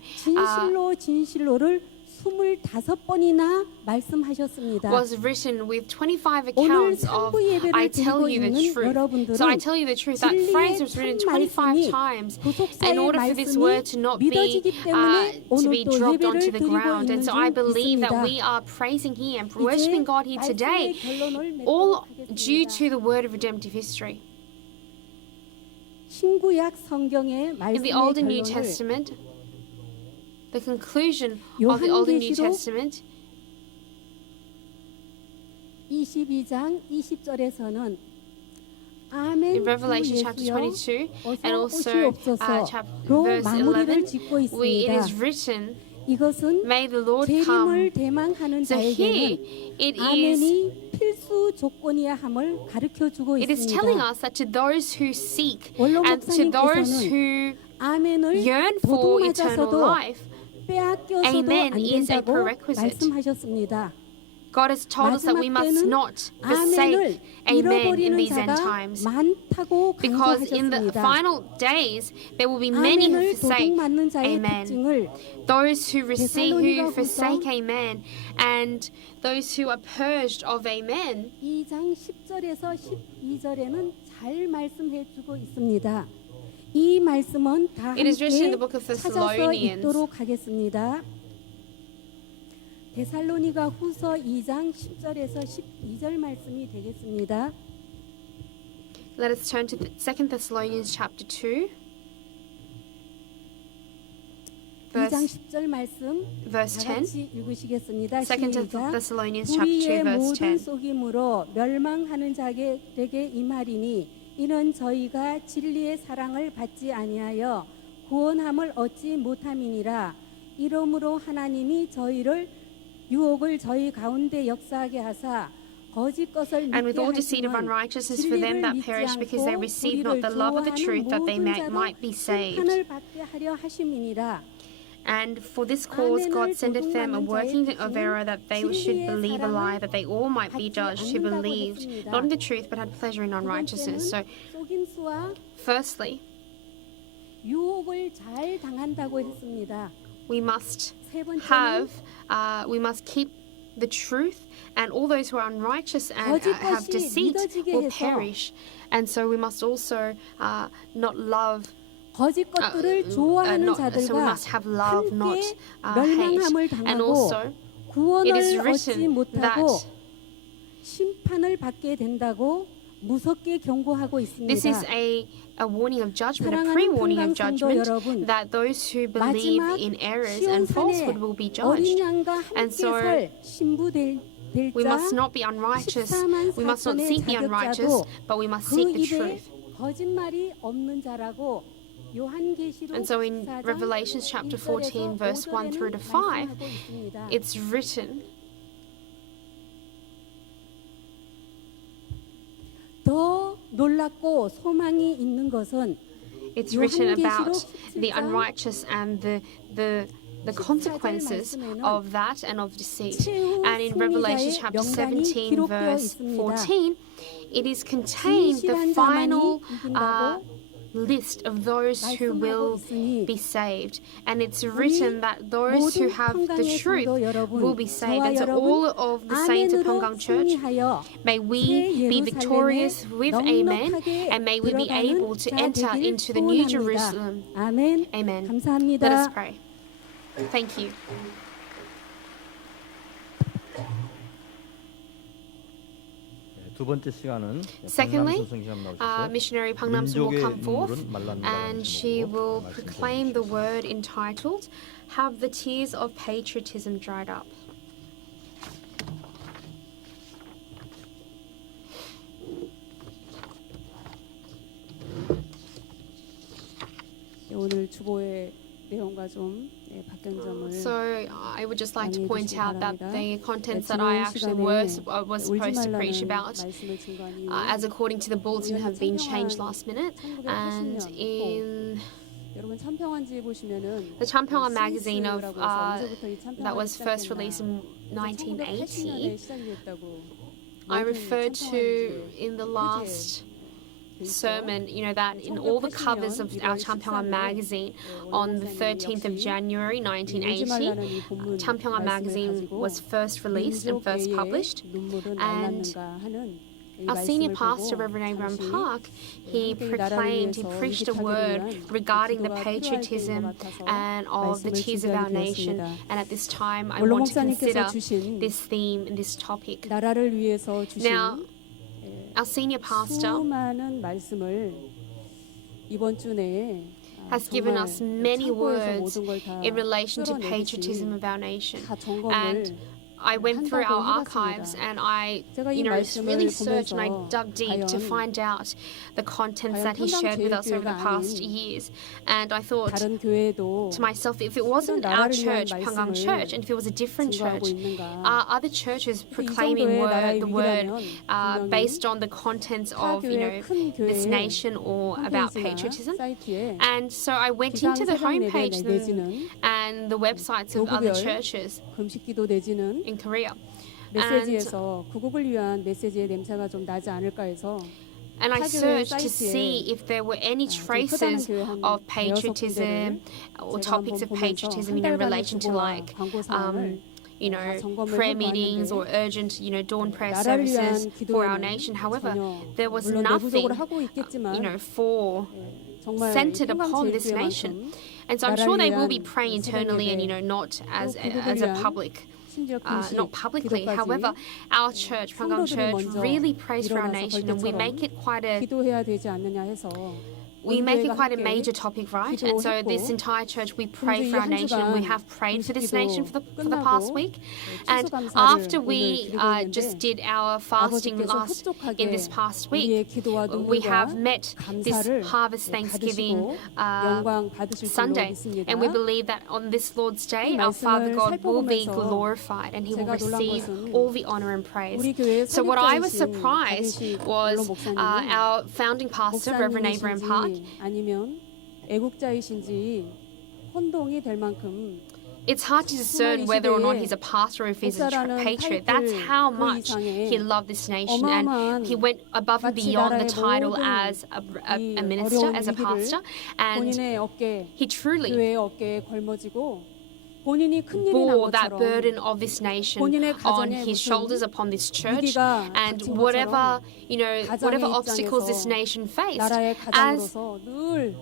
진실로를 25번이나 말씀하셨습니다. was written with 25 오늘 accounts of 상부 예배를 I tell 드리고 you the 있는 truth. 여러분들은 So I tell you the truth. That phrase was written 25 times in 구속사의 order for this 말씀이 word to not be 믿어지기 때문에 to be 오늘도 dropped 예배를 onto the 드리고 ground. 있는 And so 줄 I believe that 믿습니다. we are praising Him and 이제 worshiping God here today, 말씀의 결론을 all 맺도록 due 하겠습니다. to the word of redemptive history. 신구약 성경의 In 말씀의 the Old and New 결론을 Testament, the conclusion of the Old and New 요한계시록 Testament 22장 20절에서는 아멘 in Revelation 주 chapter 예수여 22 and 어서 also 오시옵소서로 verse 마무리를 11, 짓고 it 있습니다. is written, 이것은 may the Lord come. 재림을 대망하는 So here 자에게는 it is, 아멘이 필수 조건이야 함을 가르쳐주고 it is telling 있습니다. us that to those who seek 원로 and to those 목사님께서는 who 아멘을 yearn for eternal 도둑맞아서도 life, 빼앗겨서도 Amen 안 is a 된다고 prerequisite. 말씀하셨습니다. God has told us that we 마지막 must 때는 not 아멘을 forsake Amen in 잃어버리는 these end 자가 times. 많다고 Because in the 강조하셨습니다. final days, there will be many who 아멘을 forsake 도둑맞는 자의 Amen. 특징을 Those who receive, who 데살로니가후서 forsake Amen, and those who are purged of Amen. 2장 10절에서 12절에는 잘 말씀해 주고 있습니다. 이 말씀은 다 It is written in the 함께 book of 찾아서 Thessalonians. 읽도록 하겠습니다. 데살로니가 후서 2장 10절에서 12절 말씀이 되겠습니다. Let us turn to 2 Thessalonians chapter 2, 2장 verse, 10절 말씀 verse 다 10. 같이 읽으시겠습니다. 2 시작. Thessalonians chapter 2, 우리의 verse 모든 10. 속임으로 멸망하는 자에게 임하리니 이는 저희가 진리의 사랑을 받지 아니하여 구원함을 얻지 못함이니라. 이러므로 하나님이 저희를 유혹을 저희 가운데 역사하게 하사 거짓 것을 And with 믿게 all deceit of 하시면 unrighteousness for them 진리를 that 믿지 perish because they 않고 receive 우리를 not the love of the truth that they 좋아하는 모든 might be 자도 saved. 심판을 받게 하려 하심이니라. And for this cause God sendeth them a working of error that they should believe a lie, that they all might be judged who believed not in the truth but had pleasure in 두 unrighteousness. So, 번째는 속임수와 firstly, 유혹을 잘 당한다고 했습니다. we must 세 번째는 we must keep the truth, and all those who are unrighteous and 거짓 have 것이 deceit 믿어지게 will 해서 perish. And so we must also not love. 거짓 것들을 좋아하는 So we 자들과 must have love, not 함께 hate. 멸망함을 And 당하고 also, it 구원을 is 얻지 written 못하고 that 심판을 받게 된다고 무섭게 경고하고 this is 있습니다. a warning of judgment, a 사랑하는 pre-warning of 평강 성도 judgment, 여러분, that those who believe 마지막 in errors 시온 and falsehood 산에 will be 어린 judged. 양과 And 함께 so 살 신부 될 We must 자 not be unrighteous. 14만 We must not 4천의 seek the unrighteous, 자격자도 but we must 그 seek the 입에 truth. 거짓말이 없는 자라고 요한계시록 And so in 14장 Revelation chapter 14, verse 1 through to 5, 말씀하고 있습니다. it's written, 더 놀랍고 소망이 있는 것은 it's written about 요한계시록 the 17장 unrighteous and the consequences of that and of deceit. 최후 And in Revelation 승리자의 chapter 명단이 17, 기록되어 verse 있습니다. 14, it is contained the 진실한 final 자만이 이긴다고 list of those who 말씀하고 will 있으니 be saved. And it's written that those who 모든 have the 평강의 truth 성도 여러분, will be saved. 저와 And so 여러분 all of the saints of 아멘으로 Pyeonggang Church, 승리하여 may we be victorious with Amen, 넉넉하게 and may we be 들어가는 able to 자 enter 되기를 into the New 소원합니다. Jerusalem. 아멘. Amen. 감사합니다. Let us pray. Thank you. 두 번째 시간은 Secondly, 박남수 선생님 나오셔서 missionary Bang Nam-soo will 민족의 come forth, 눈물은 말랐는가 and she will proclaim the word entitled, Have the Tears of Patriotism Dried Up? 오늘 주보의 내용과 좀 바뀐 점을 So I would just like to 많이 point 해주시기 out that 바랍니다. the contents that I 지난 actually 시간에 was 울지 supposed to preach 말라는 about, 말씀을 증거한 이유 as according to the bulletin, have been changed last minute. And 1980년 in 여러분 참평한지 보시면은 the Champyeong magazine of CS라고 해서 언제부터 이 참평한지 that was first 시작됐나. released in 1980, 1980년에 시작이 됐다고 I 모든 referred to 참평한지 in the last 돼 있어요. sermon, that in all the covers of our Champyeong magazine on the 13th of January 울지 1980, 말라는 이 본문 Champyeong 말씀을 magazine 가지고 was first released and first 민족계의 published. 눈물은 And 말랐는가 하는 이 Our senior 말씀을 pastor, 보고 Reverend Abraham 잠시 Park, he 함께 이 나라를 proclaimed, he 위해서 preached a 위기타결을 word 위한 regarding the 기도가 필요할 때인 것 patriotism 같아서 and of the 말씀을 tears of our 준비하게 nation. 되었습니다. And at this time, I 원로 want to consider 목사님께서 주신 this theme and this topic. 나라를 위해서 주신 Now, our senior pastor 수많은 말씀을 이번 주 내에 has given 정말 us many 참고해서 words 모든 걸다 in relation to 끌어내듯이 patriotism of our nation. 다 점검을 And I went through 한다고 our 해봤습니다. archives and I, 제가 이 말씀을 really searched and I 보면서 dug deep to 과연 find out the contents 과연 that he shared with us over the 평강제일교회가 past 아닌 years. And I thought 다른 교회도 to myself, if it wasn't our 나라를 위한 church, Pyeonggang 말씀을 Church, and if it was a different 증거하고 church, 있는가? are other churches 이 proclaiming 정도의 나라의 the word 위기라면 based on the contents 타 of, 교회 큰 this 교회의 nation or about 홈페이지나 patriotism? 사이트에 And so I went 기상 into the 새벽 예배 homepage 내지는 and the websites of other 교구별 churches 금식기도 내지는 in Korea. 메시지에서 구국을 위한 메시지의 냄새가 좀 나지 않을까 해서 And I 타 교회 searched to 사이트에 see if there were any 좀 크다는 traces 교회 한 of 대여섯 patriotism 군데를 or 제가 topics 한번 of 보면서 patriotism, 한 달간의 relation to 주보와 like, 광고 사항을 다 점검을 prayer meetings or 해보았는데 urgent, dawn prayer 나라를 services 위한 for our nation. 기도에는 However, 전혀 there was 물론 nothing, 내부적으로 하고 있겠지만 for 정말 centered upon this nation. 평강제일교회만큼 And so I'm sure they will be 나라를 praying 위한 internally and, 새벽 예배, not as 구국을 as a 위한 public. 심지어 금식, Not publicly. 기도까지 However, our church, Pyeonggang 성도들이 Church, 먼저 really prays for our 일어나서 nation, and we 벌떼처럼 make it quite a 기도해야 되지 않느냐 해서 we make it 교회가 quite a 함께 major topic, right? And so 기도했고, this entire church, we pray 그리고 for 이 our 한 nation, and we 주간 have prayed for this 금식기도 nation for the past 끝나고 week. And 추수감사를 after 오늘 we 드리고 just 있는데 did our fasting 아버지께서 last in 흡족하게 this past 우리의 week, 기도와 we 눈물과 have met this 감사를 harvest Thanksgiving 받으시고 영광 받으실 줄로 Sunday, 믿습니다. and we believe that on this Lord's Day, 이 our Father 말씀을 God will be 살펴보면서 glorified, and He will 제가 놀란 receive 것은 all the honor and praise. 우리 교회 So what I was 설립자이신 surprised 박인식 was 원로 목사님은 our founding pastor, Reverend Abraham Park. 목사님이신지 아니면 애국자이신지 혼동이 될 만큼 It's hard to discern whether or not he's a pastor or if he's a patriot. That's how much he loved this nation, and he went above and beyond the title as a minister, as a pastor, and 본인의 어깨, he truly 교회의 어깨에 걸머지고 본인이 큰 일이 난 bore that 것처럼 burden of this nation 본인의 on 가정에 his 무슨 shoulders upon this church, 위기가 and 닥친 whatever 것처럼 whatever 가정의 obstacles this 입장에서 nation faced, 나라의 as 가장으로서 늘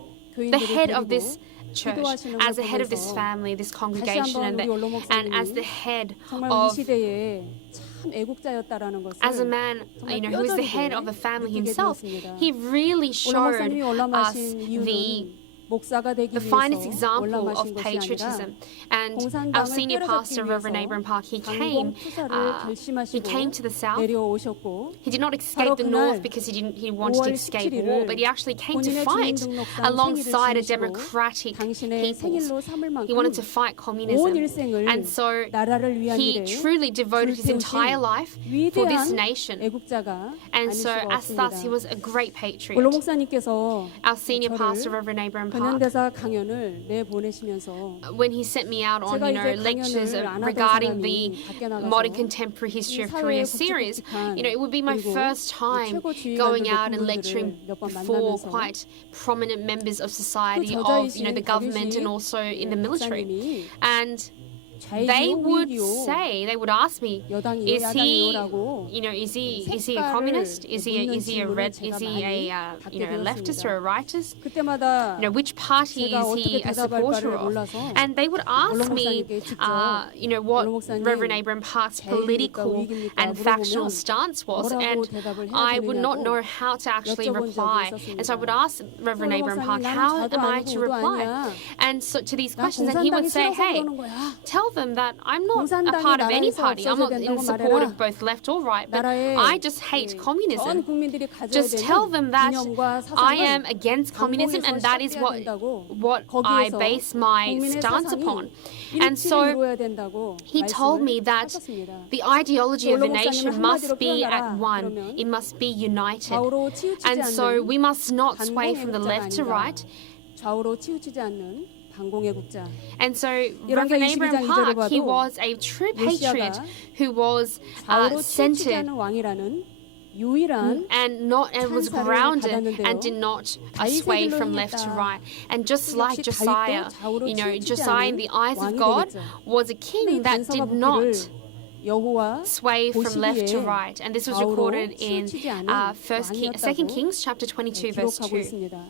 the head 교인들을 of this 데리고 church, 기도하시는 as the 걸 head of this 보면서 family, this 다시 congregation, 한번 우리 원로 and as 목사님이 the head 정말 이 of 시대에 참 애국자였다라는 것을 as a man, 정말 who is the 뼈저리게 head of the family 느끼게 himself, 되었습니다. he really 원로 showed 목사님이 us 올라마신 the 이유는 목사가 되기 the 위해서 finest example of 올라마신 것이 아니라 patriotism. And our 공산당을 senior pastor, 때려잡기 Reverend 위해서 Abraham Park, he 강공 came 투사를 결심하시고 to the south. 내려오셨고 He did not escape the 바로 north 그날 because he wanted to 5월 escape 17일을 war, but he actually came to 본인의 fight 주민등록상 alongside a 생일을 democratic 당신의 people. 생일로 삼을 He wanted to 만큼 fight 온 communism. 일생을 And so 나라를 위한 he 일에 truly devoted his entire 불태우신 life for this 위대한 nation. 애국자가 And 아닐 so 수가 as thus, he 없습니다. was a great patriot. 원로 목사님께서 Our senior pastor, 저를 Reverend Abraham Park, 근현대사 강연을 내보내시면서 when he sent me out on 제가 이제 lectures 강연을 안 하던 regarding 사람이 the 밖에 나가서 modern contemporary history of Korea series, it would be my 그리고 first time 최고 지휘관들 going out and 높은 lecturing 분들을 몇번 before 만나면서 quite prominent members of society, 그 of 저자이신 the government and 박인식 also in the military. 목사님이 And they 좌이지요 would 우이지요 say, they would ask me, 여당이요 is he, 야당이요라고 is he a 색깔을 communist? Is he 묻는 a 질문을 red? 제가 Is he 많이 a 받게 leftist or a 되었습니다. rightist? 그때마다 Which party 제가 is 어떻게 he a 대답할 supporter 바를 of? 몰라서 And they would ask 원로 me, 목사님께 직접 what 원로 목사님, Reverend Abraham Park's 자유입니까, political 위기입니까 and 물어보면 factional stance was, 뭐라고 and 대답을 해야 I would not 되느냐고 know how to actually 여쭤본 적이 reply. 있었습니다. And so I would ask Reverend 원로 Abraham Park, 목사님, how 나는 자도 am I 아니고 to 우도 reply? 아니야. And so to these 난 questions, and he would 공산당이 say, 싫어서 hey, 그러는 거야. tell them that I'm not a 공산당이 part of any 나라에서 party. I'm 없어져야 not in 된다고 support 말해라. of both left or right, but 나라의 I just hate 전 communism. 국민들이 가져야 Just tell 되는 them that 이념과 I am 사상을 against communism, and that is what I 거기에서 base my 국민의 stance 사상이 upon. And 일치를 so 이루어야 된다고 he told me 말씀을 that 하셨습니다. the ideology of a 원로 nation 목사님은 must 한마디로 be 표현하라. at one. 그러면 It must be united. 좌우로 치우치지 And so 않는 we must not sway 반공의 from the 국자가 left to 아닌가. right. 좌우로 치우치지 않는 반공의 국자. And so 열왕기하 Reverend Abraham 22장 2절을 Park, he 봐도 was a true patriot 요시야가 who was 좌우로 치우치지 centered 않는 왕이라는 유일한 and was 찬사를 grounded 받았는데요. and did not 다윗의 sway 길로 from left to 행했다. right. And just like 역시 Josiah, 다윗도 좌우로 치우치지 Josiah in 않은 the eyes of 왕이 God 되겠죠. was a 근데 이 king that 단서가 did not 붙기를 여호와 sway from left to 보시기에 right. And this was 좌우로 recorded in 치우치지 않은 2 Kings chapter 22 verse 기록하고 2. 있습니다.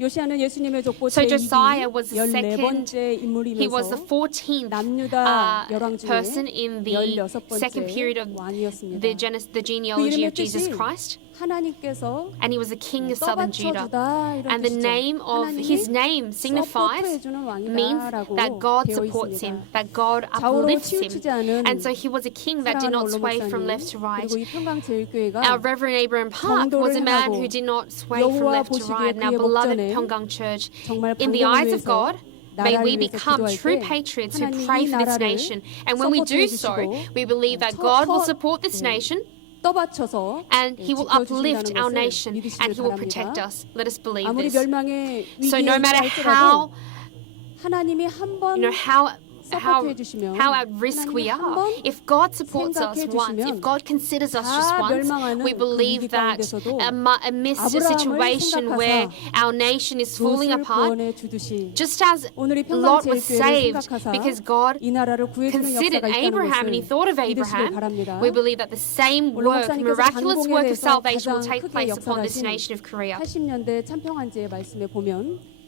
요시아는 예수님의 족보 So Josiah was the 14번째 He was the 인물이면서 14th 남유다 열왕 중에 person in the second period of 16번째 왕이었습니다. the genealogy 이름의 of Jesus 뜻이 Christ. 하나님께서 and he was the king of southern Judah. 떠받쳐주다 이런 And the 뜻이죠. name of his name signifies 서포트해주는 means 왕이다라고 that God 되어 supports 있습니다. him, that God 좌우로 uplifts 치우치지 him. 않은 And so he was a king that did 사랑하는 not 원로 sway from 목사님 left to right. 그리고 이 평강제일교회가 Our Reverend Abraham Park was a man who did not sway from 여호와 left to 보시기에 right. And our 그의 beloved 목전에 Pyeonggang Church, 정말 in the 방법을 eyes of 위해서 God, may 나라를 we 위해서 become 기도할 true 때 patriots who 하나님이 pray 이 for this 나라를 nation. And when we do 서포트해 so, 주시고 we believe that God will support this nation 떠받쳐서 and he will uplift 지켜주신다는 our 것을 nation and 믿으시길 he will protect 바랍니다. us. Let us believe 아무리 this. 멸망의 So 위기에 no matter 할지라도 how, 하나님이 한번 how 서포트해 주시면 at risk we 하나님이 are, 한번 if God supports us 생각해 once, 주시면 if God considers us just 다 once, 멸망하는 we 그 believe 위기 that 가운데서도 amidst a 아브라함을 situation where 생각하사 our nation is falling 롯을 apart, 구원해 주듯이 just as 오늘 이 Lot was 평강제일교회를 saved 생각하사 because God 이 나라를 구해주는 considered 역사가 있다는 Abraham and he 것을 thought of 믿으시길 Abraham, 바랍니다. we believe that the same 물론 work, 목사님께서 miraculous 반공에 work of 대해서 salvation will 가장 take 크게 place upon this 역사하신 nation of Korea. 80년대 참평안지의 말씀에 보면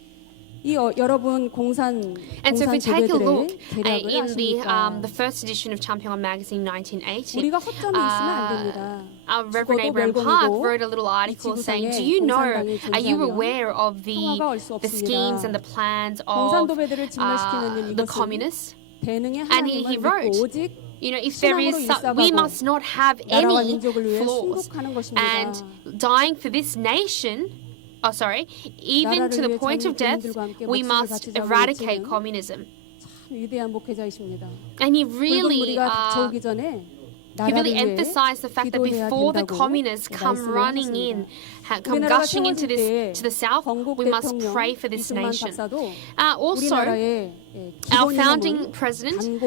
이 여러분 공산 And so if we take a look 계략을 in 아십니까? the first edition of Champyong magazine 1980, 우리가 허점이 있으면 안 됩니다. our Reverend 죽어도 Abraham Park 멸공이고 wrote a little article saying, do you know, are you aware of the schemes and the plans of 공산도배들을 진멸시키는 the 이것은 communists? 대능의 And he 하나님을 wrote, 믿고 오직 You know, if there is, 신앙으로 we 일삼하고 must not have 나라와 any 민족을 위해 flaws. 순국하는 것입니다. And dying for this nation, even to the point of death, we must eradicate communism. 참 위대한 목회자이십니다. And he 붉은 really, 무리가 닥쳐오기 전에 he really emphasized the fact that before the communists come running in, come gushing into to the south, we must pray for this nation. Also, our founding president,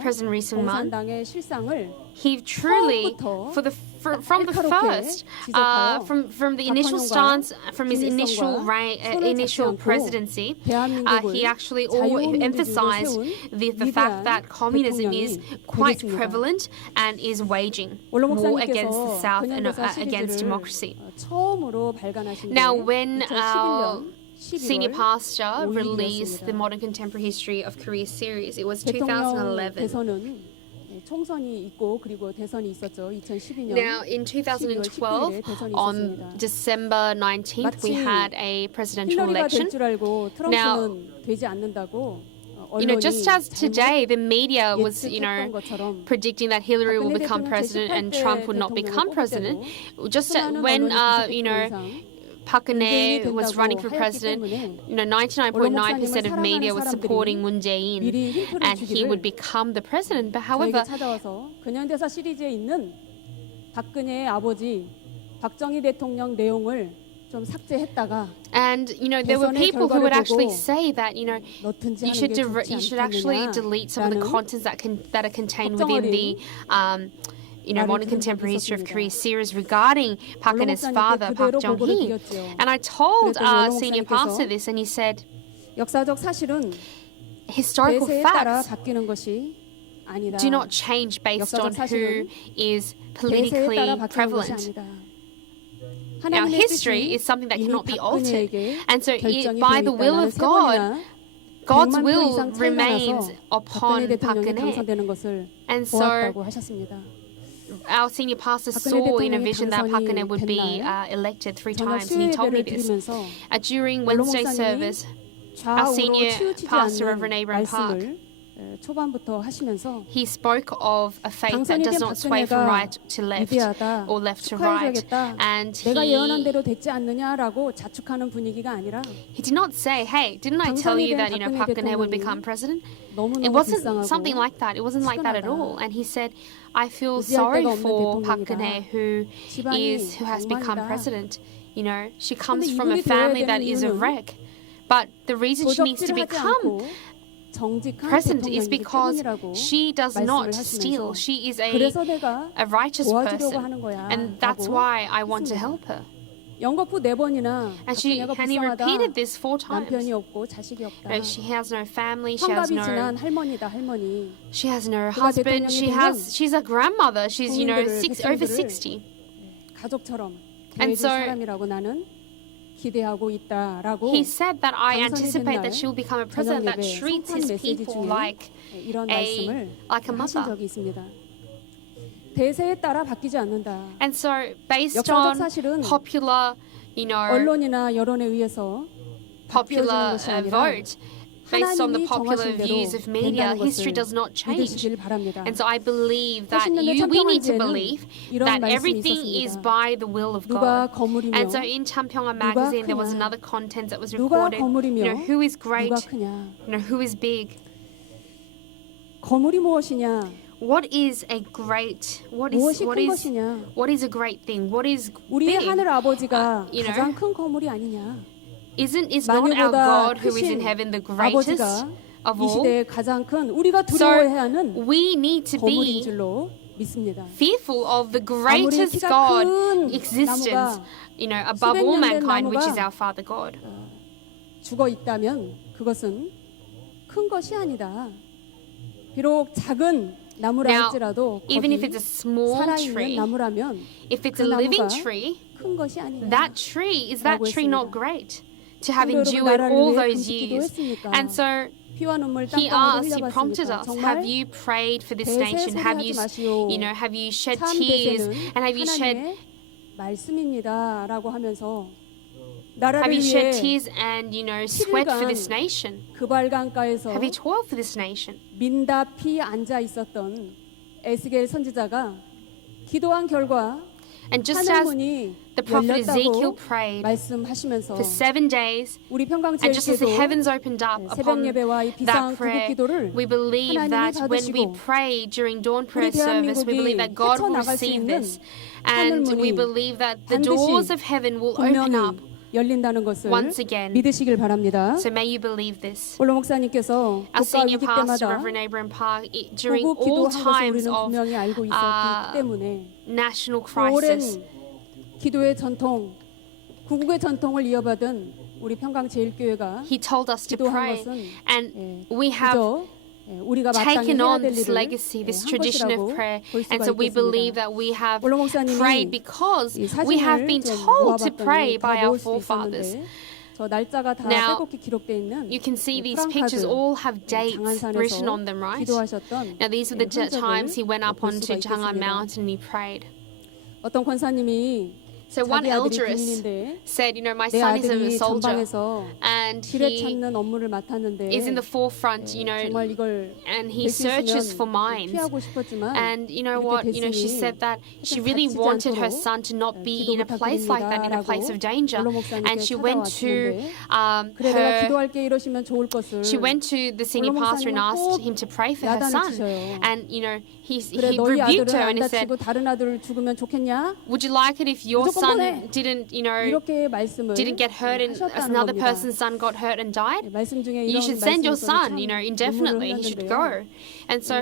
President Lee Seung-man, 공산당의 실상을 he truly, from the first, from the initial stance, from his initial presidency, he actually emphasized the fact that communism is quite prevalent and is waging war against the South and against democracy. Now, when our senior pastor released the Modern Contemporary History of Korea series, it was 2011. 총선이 있고 그리고 대선이 있었죠. 2012년. Now, in 2012, on December 19th, we had a presidential 힐러리가 election. 될 줄 알고 트럼프는 되지 않는다고 You know, 언론이 just as today, the media was, 예측했던 것처럼 predicting that Hillary will 박근혜 become 대통령 president and 제18대 Trump would not 대통령을 become 뽑을 president, 때도 just 수많은 when, 언론이 Park Geun-hye 문재인이 was 된다고 running for 하였기 president, 때문에 99.9% of media was supporting Moon Jae-in, 미리 힌트를 and he would 주기를 become the president. But 저에게 however, 찾아와서 근현대사 시리즈에 있는 박근혜의 아버지 박정희 대통령 내용을 좀 삭제했다가 and there were people who would actually say that 넣든지 you 하는 게 you 좋지 should actually delete some of the 않겠느냐라는 contents that are contained within the Modern Contemporary History of Korea series regarding Park Geun-hye's father, Park Jong-hee. And I told our senior pastor this, and he said, 역사적 사실은 historical 대세에 따라 facts 바뀌는 것이 아니라 do not change based on who is politically 대세에 따라 바뀌는 것이 prevalent. 아니다. Now, 하나님의 history 뜻이 is something that 이미 cannot be altered. 박근혜에게 And so, 결정이 by the 되니까 will 나는 of 세 God, 번이나 God's 100만 표 will 이상 차이가 remains 나서 upon 박근혜 Park 대통령이 Geun-hye. 당선되는 것을 And so, 보았다고 하셨습니다. our senior pastor saw in a vision that Park Geun-hye would be elected 3 정말 times, and he told me 수요예배를 this. 드리면서 During 원로 Wednesday 목사님이 service, our 좌우로 senior 치우치지 pastor, 않는 Reverend Abraham Park, 말씀을 초반부터 하시면서 he spoke of a faith that 당선이 does 된 not sway from 박근혜가 right to left 위대하다, or left to right. 축하해줘야겠다, And 내가 예언한 he 대로 됐지 않느냐라고 자축하는 분위기가 아니라 did not say, hey, didn't I tell you that Park Geun-hye would become president? It 너무너무 wasn't 불쌍하고 something like that. It wasn't like that at all. And he said, I feel 의지할 sorry 데가 없는 for Park 대통령이다. Geun-hye who 집안이 has become 엉망이다. president. She comes 근데 from a 이분이 family 되어야 that 되는 is a 이유는 wreck. But the reason she needs to 도적질하지 become 않고 정직한 president is 대통령이기 because 때문이라고 she does not 말씀을 steal. 하시면서 She is 그래서 내가 a righteous 도와주려고 person. 하는 거야 And that's 라고 why I want to 했습니다. help her. 연거푸 4번이나 And he 박근혜가 repeated 불쌍하다, this 4 남편이 times. 없고 자식이 없다, She has no family. She has 환갑이 no. 지난 할머니다 할머니, She has no 그가 husband. 대통령이 She's a grandmother. She's 국민들을, over 백성들을 60. 가족처럼 And 대해줄 so 사람이라고 나는 기대하고 있다라고 He said that I 당선이 anticipate 된 that 날 she will become a president that 저녁 예배 treats 성탄 his 메시지 people 중에 like 이런 말씀을 like a 하신 mother. 적이 있습니다. 대세에 따라 바뀌지 않는다. And so, based 역사적 on 사실은 popular, 언론이나 여론에 의해서 popular 바뀌어지는 것이 아니라 vote, based on the 하나님이 popular 정하신 대로 views of media, 된다는 history 것을 does not change. 믿으시길 바랍니다. And so I believe that 80년대 we need to 참평한 believe 이런 that 말씀이 everything is 있었습니다. by the will of 누가 God. 거물이며 And so in Champyonga 누가 magazine there was 크냐? another content that was 누가 recorded. 거물이며 Who is great? 누가 크냐? Who is big? 거물이 무엇이냐? What is a great? 무엇이 큰 것이냐? What is a great thing? What is 우리의 big? 하늘 아버지가 you know, 가장 큰 거물이 아니냐? is not our 만유보다 God who is in 크신 heaven the greatest 아버지가 of 이 all? 시대에 가장 큰 우리가 두려워해야 하는 We need to 거물인 be 줄로 믿습니다. fearful of the 아무리 greatest 키가 God 큰 existence, 나무가 above 수백 all 년된 mankind, which 나무가 is our Father God. 죽어 있다면 그것은 큰 것이 아니다. 비록 작은 나무라 Now, 할지라도 even 거기 if it's a small 살아있는 tree, 나무라면 if it's 그 a living 나무가 tree, 큰 것이 아니다. that tree is that 라고 tree not 했습니다. great to have 성도 여러분, endured 나라를 all 위해 those 금식기도 years? 했습니까? And so 피와 눈물 he 땀방울을 asked, he prompted 흘려봤습니까? us, 정말 have you prayed for this 대세 nation? Have 소리하지 you, 마시오. have you shed 참 tears? 대세는 And have you shed, 하나님의 말씀입니다라고 하면서 have 나라를 you 위해 shed tears and, sweat for this 7일간 nation? 그발강가에서 Have you toiled for this nation? 민다피 앉아 있었던 에스겔 선지자가 기도한 결과 And just 하늘 as 문이 the prophet Ezekiel 열렸다고 prayed 말씀하시면서 for 7 days, 우리 and just as the 평강제일교도 heavens opened up 새벽 upon 예배와 이 that 비상 prayer, 구국 기도를 we believe 하나님이 that when we 받으시고 pray during dawn prayer 우리 service, we believe 대한민국이 that God will 헤쳐나갈 수 receive 있는 this. And we 하늘문이 believe that the 반드시 doors of heaven will open up. 분명히 열린다는 것을 once again. 믿으시길 바랍니다. So may you believe this. 홀로 목사님께서 Our 국가 senior 위기 pastor, 때마다 Reverend Abraham Park, during 구국 all 기도한 것을 times 우리는 of 분명히 알고 있었기 때문에 national 그 오랜 crisis, 기도의 전통, 구국의 전통을 이어받은 우리 평강제일교회가 he told us to 기도한 pray. 것은 And we have 그저 우리가 마땅히 taken 해야 on 될 this 일을 legacy, this 한 tradition of 것이라고 prayer. 볼 And 수가 so we believe 있겠습니다. that we have 원로 목사님이 prayed because 이 we have 사진을 been 좀 told to 모아봤더니 pray 더 by our 모을 수 forefathers. 있었는데 저 날짜가 다 Now, 빼곡히 기록되어 있는 You can see these 프랑카드, pictures all have dates written on 장안산에서 them, right? 기도하셨던 Now these were the 흔적을 times he went up 볼 onto 수가 Chang'an 있겠습니다. Mountain and he prayed. 어떤 권사님이 So one 자기 아들이 elderess 군인인데 said, my 내 son is a 아들이 soldier 전방에서 and 지뢰 he 찾는 업무를 맡았는데 is in the forefront, 정말 이걸 and he 될 수 searches for 있으면 mines. 피하고 싶었지만 And you know 이렇게 what? She 됐으니 said that she 하여튼 really 다치지 wanted her 않도록 son to not be 기도 in a place like that, in a place of danger. 원로 목사님께 And she went to 찾아왔는데 그래 내가 her. 기도할게 이러시면 좋을 것을 She went to the senior 원로 pastor and 목사님은 asked 꼭 him to pray for her 야단을 son. 치셔요. And he 그래 너희 rebuked 아들은 her 안 and he said, 다치고 다른 아들 죽으면 좋겠냐? "Would you like it if your 무조건 son 보내. didn't, 이렇게 말씀을 didn't get hurt and 하셨다는 another 겁니다. person's son got hurt and died? 말씀 중에 You 이런 should send your 말씀을 son, 참 indefinitely. He should 흘렸는데요. go." And so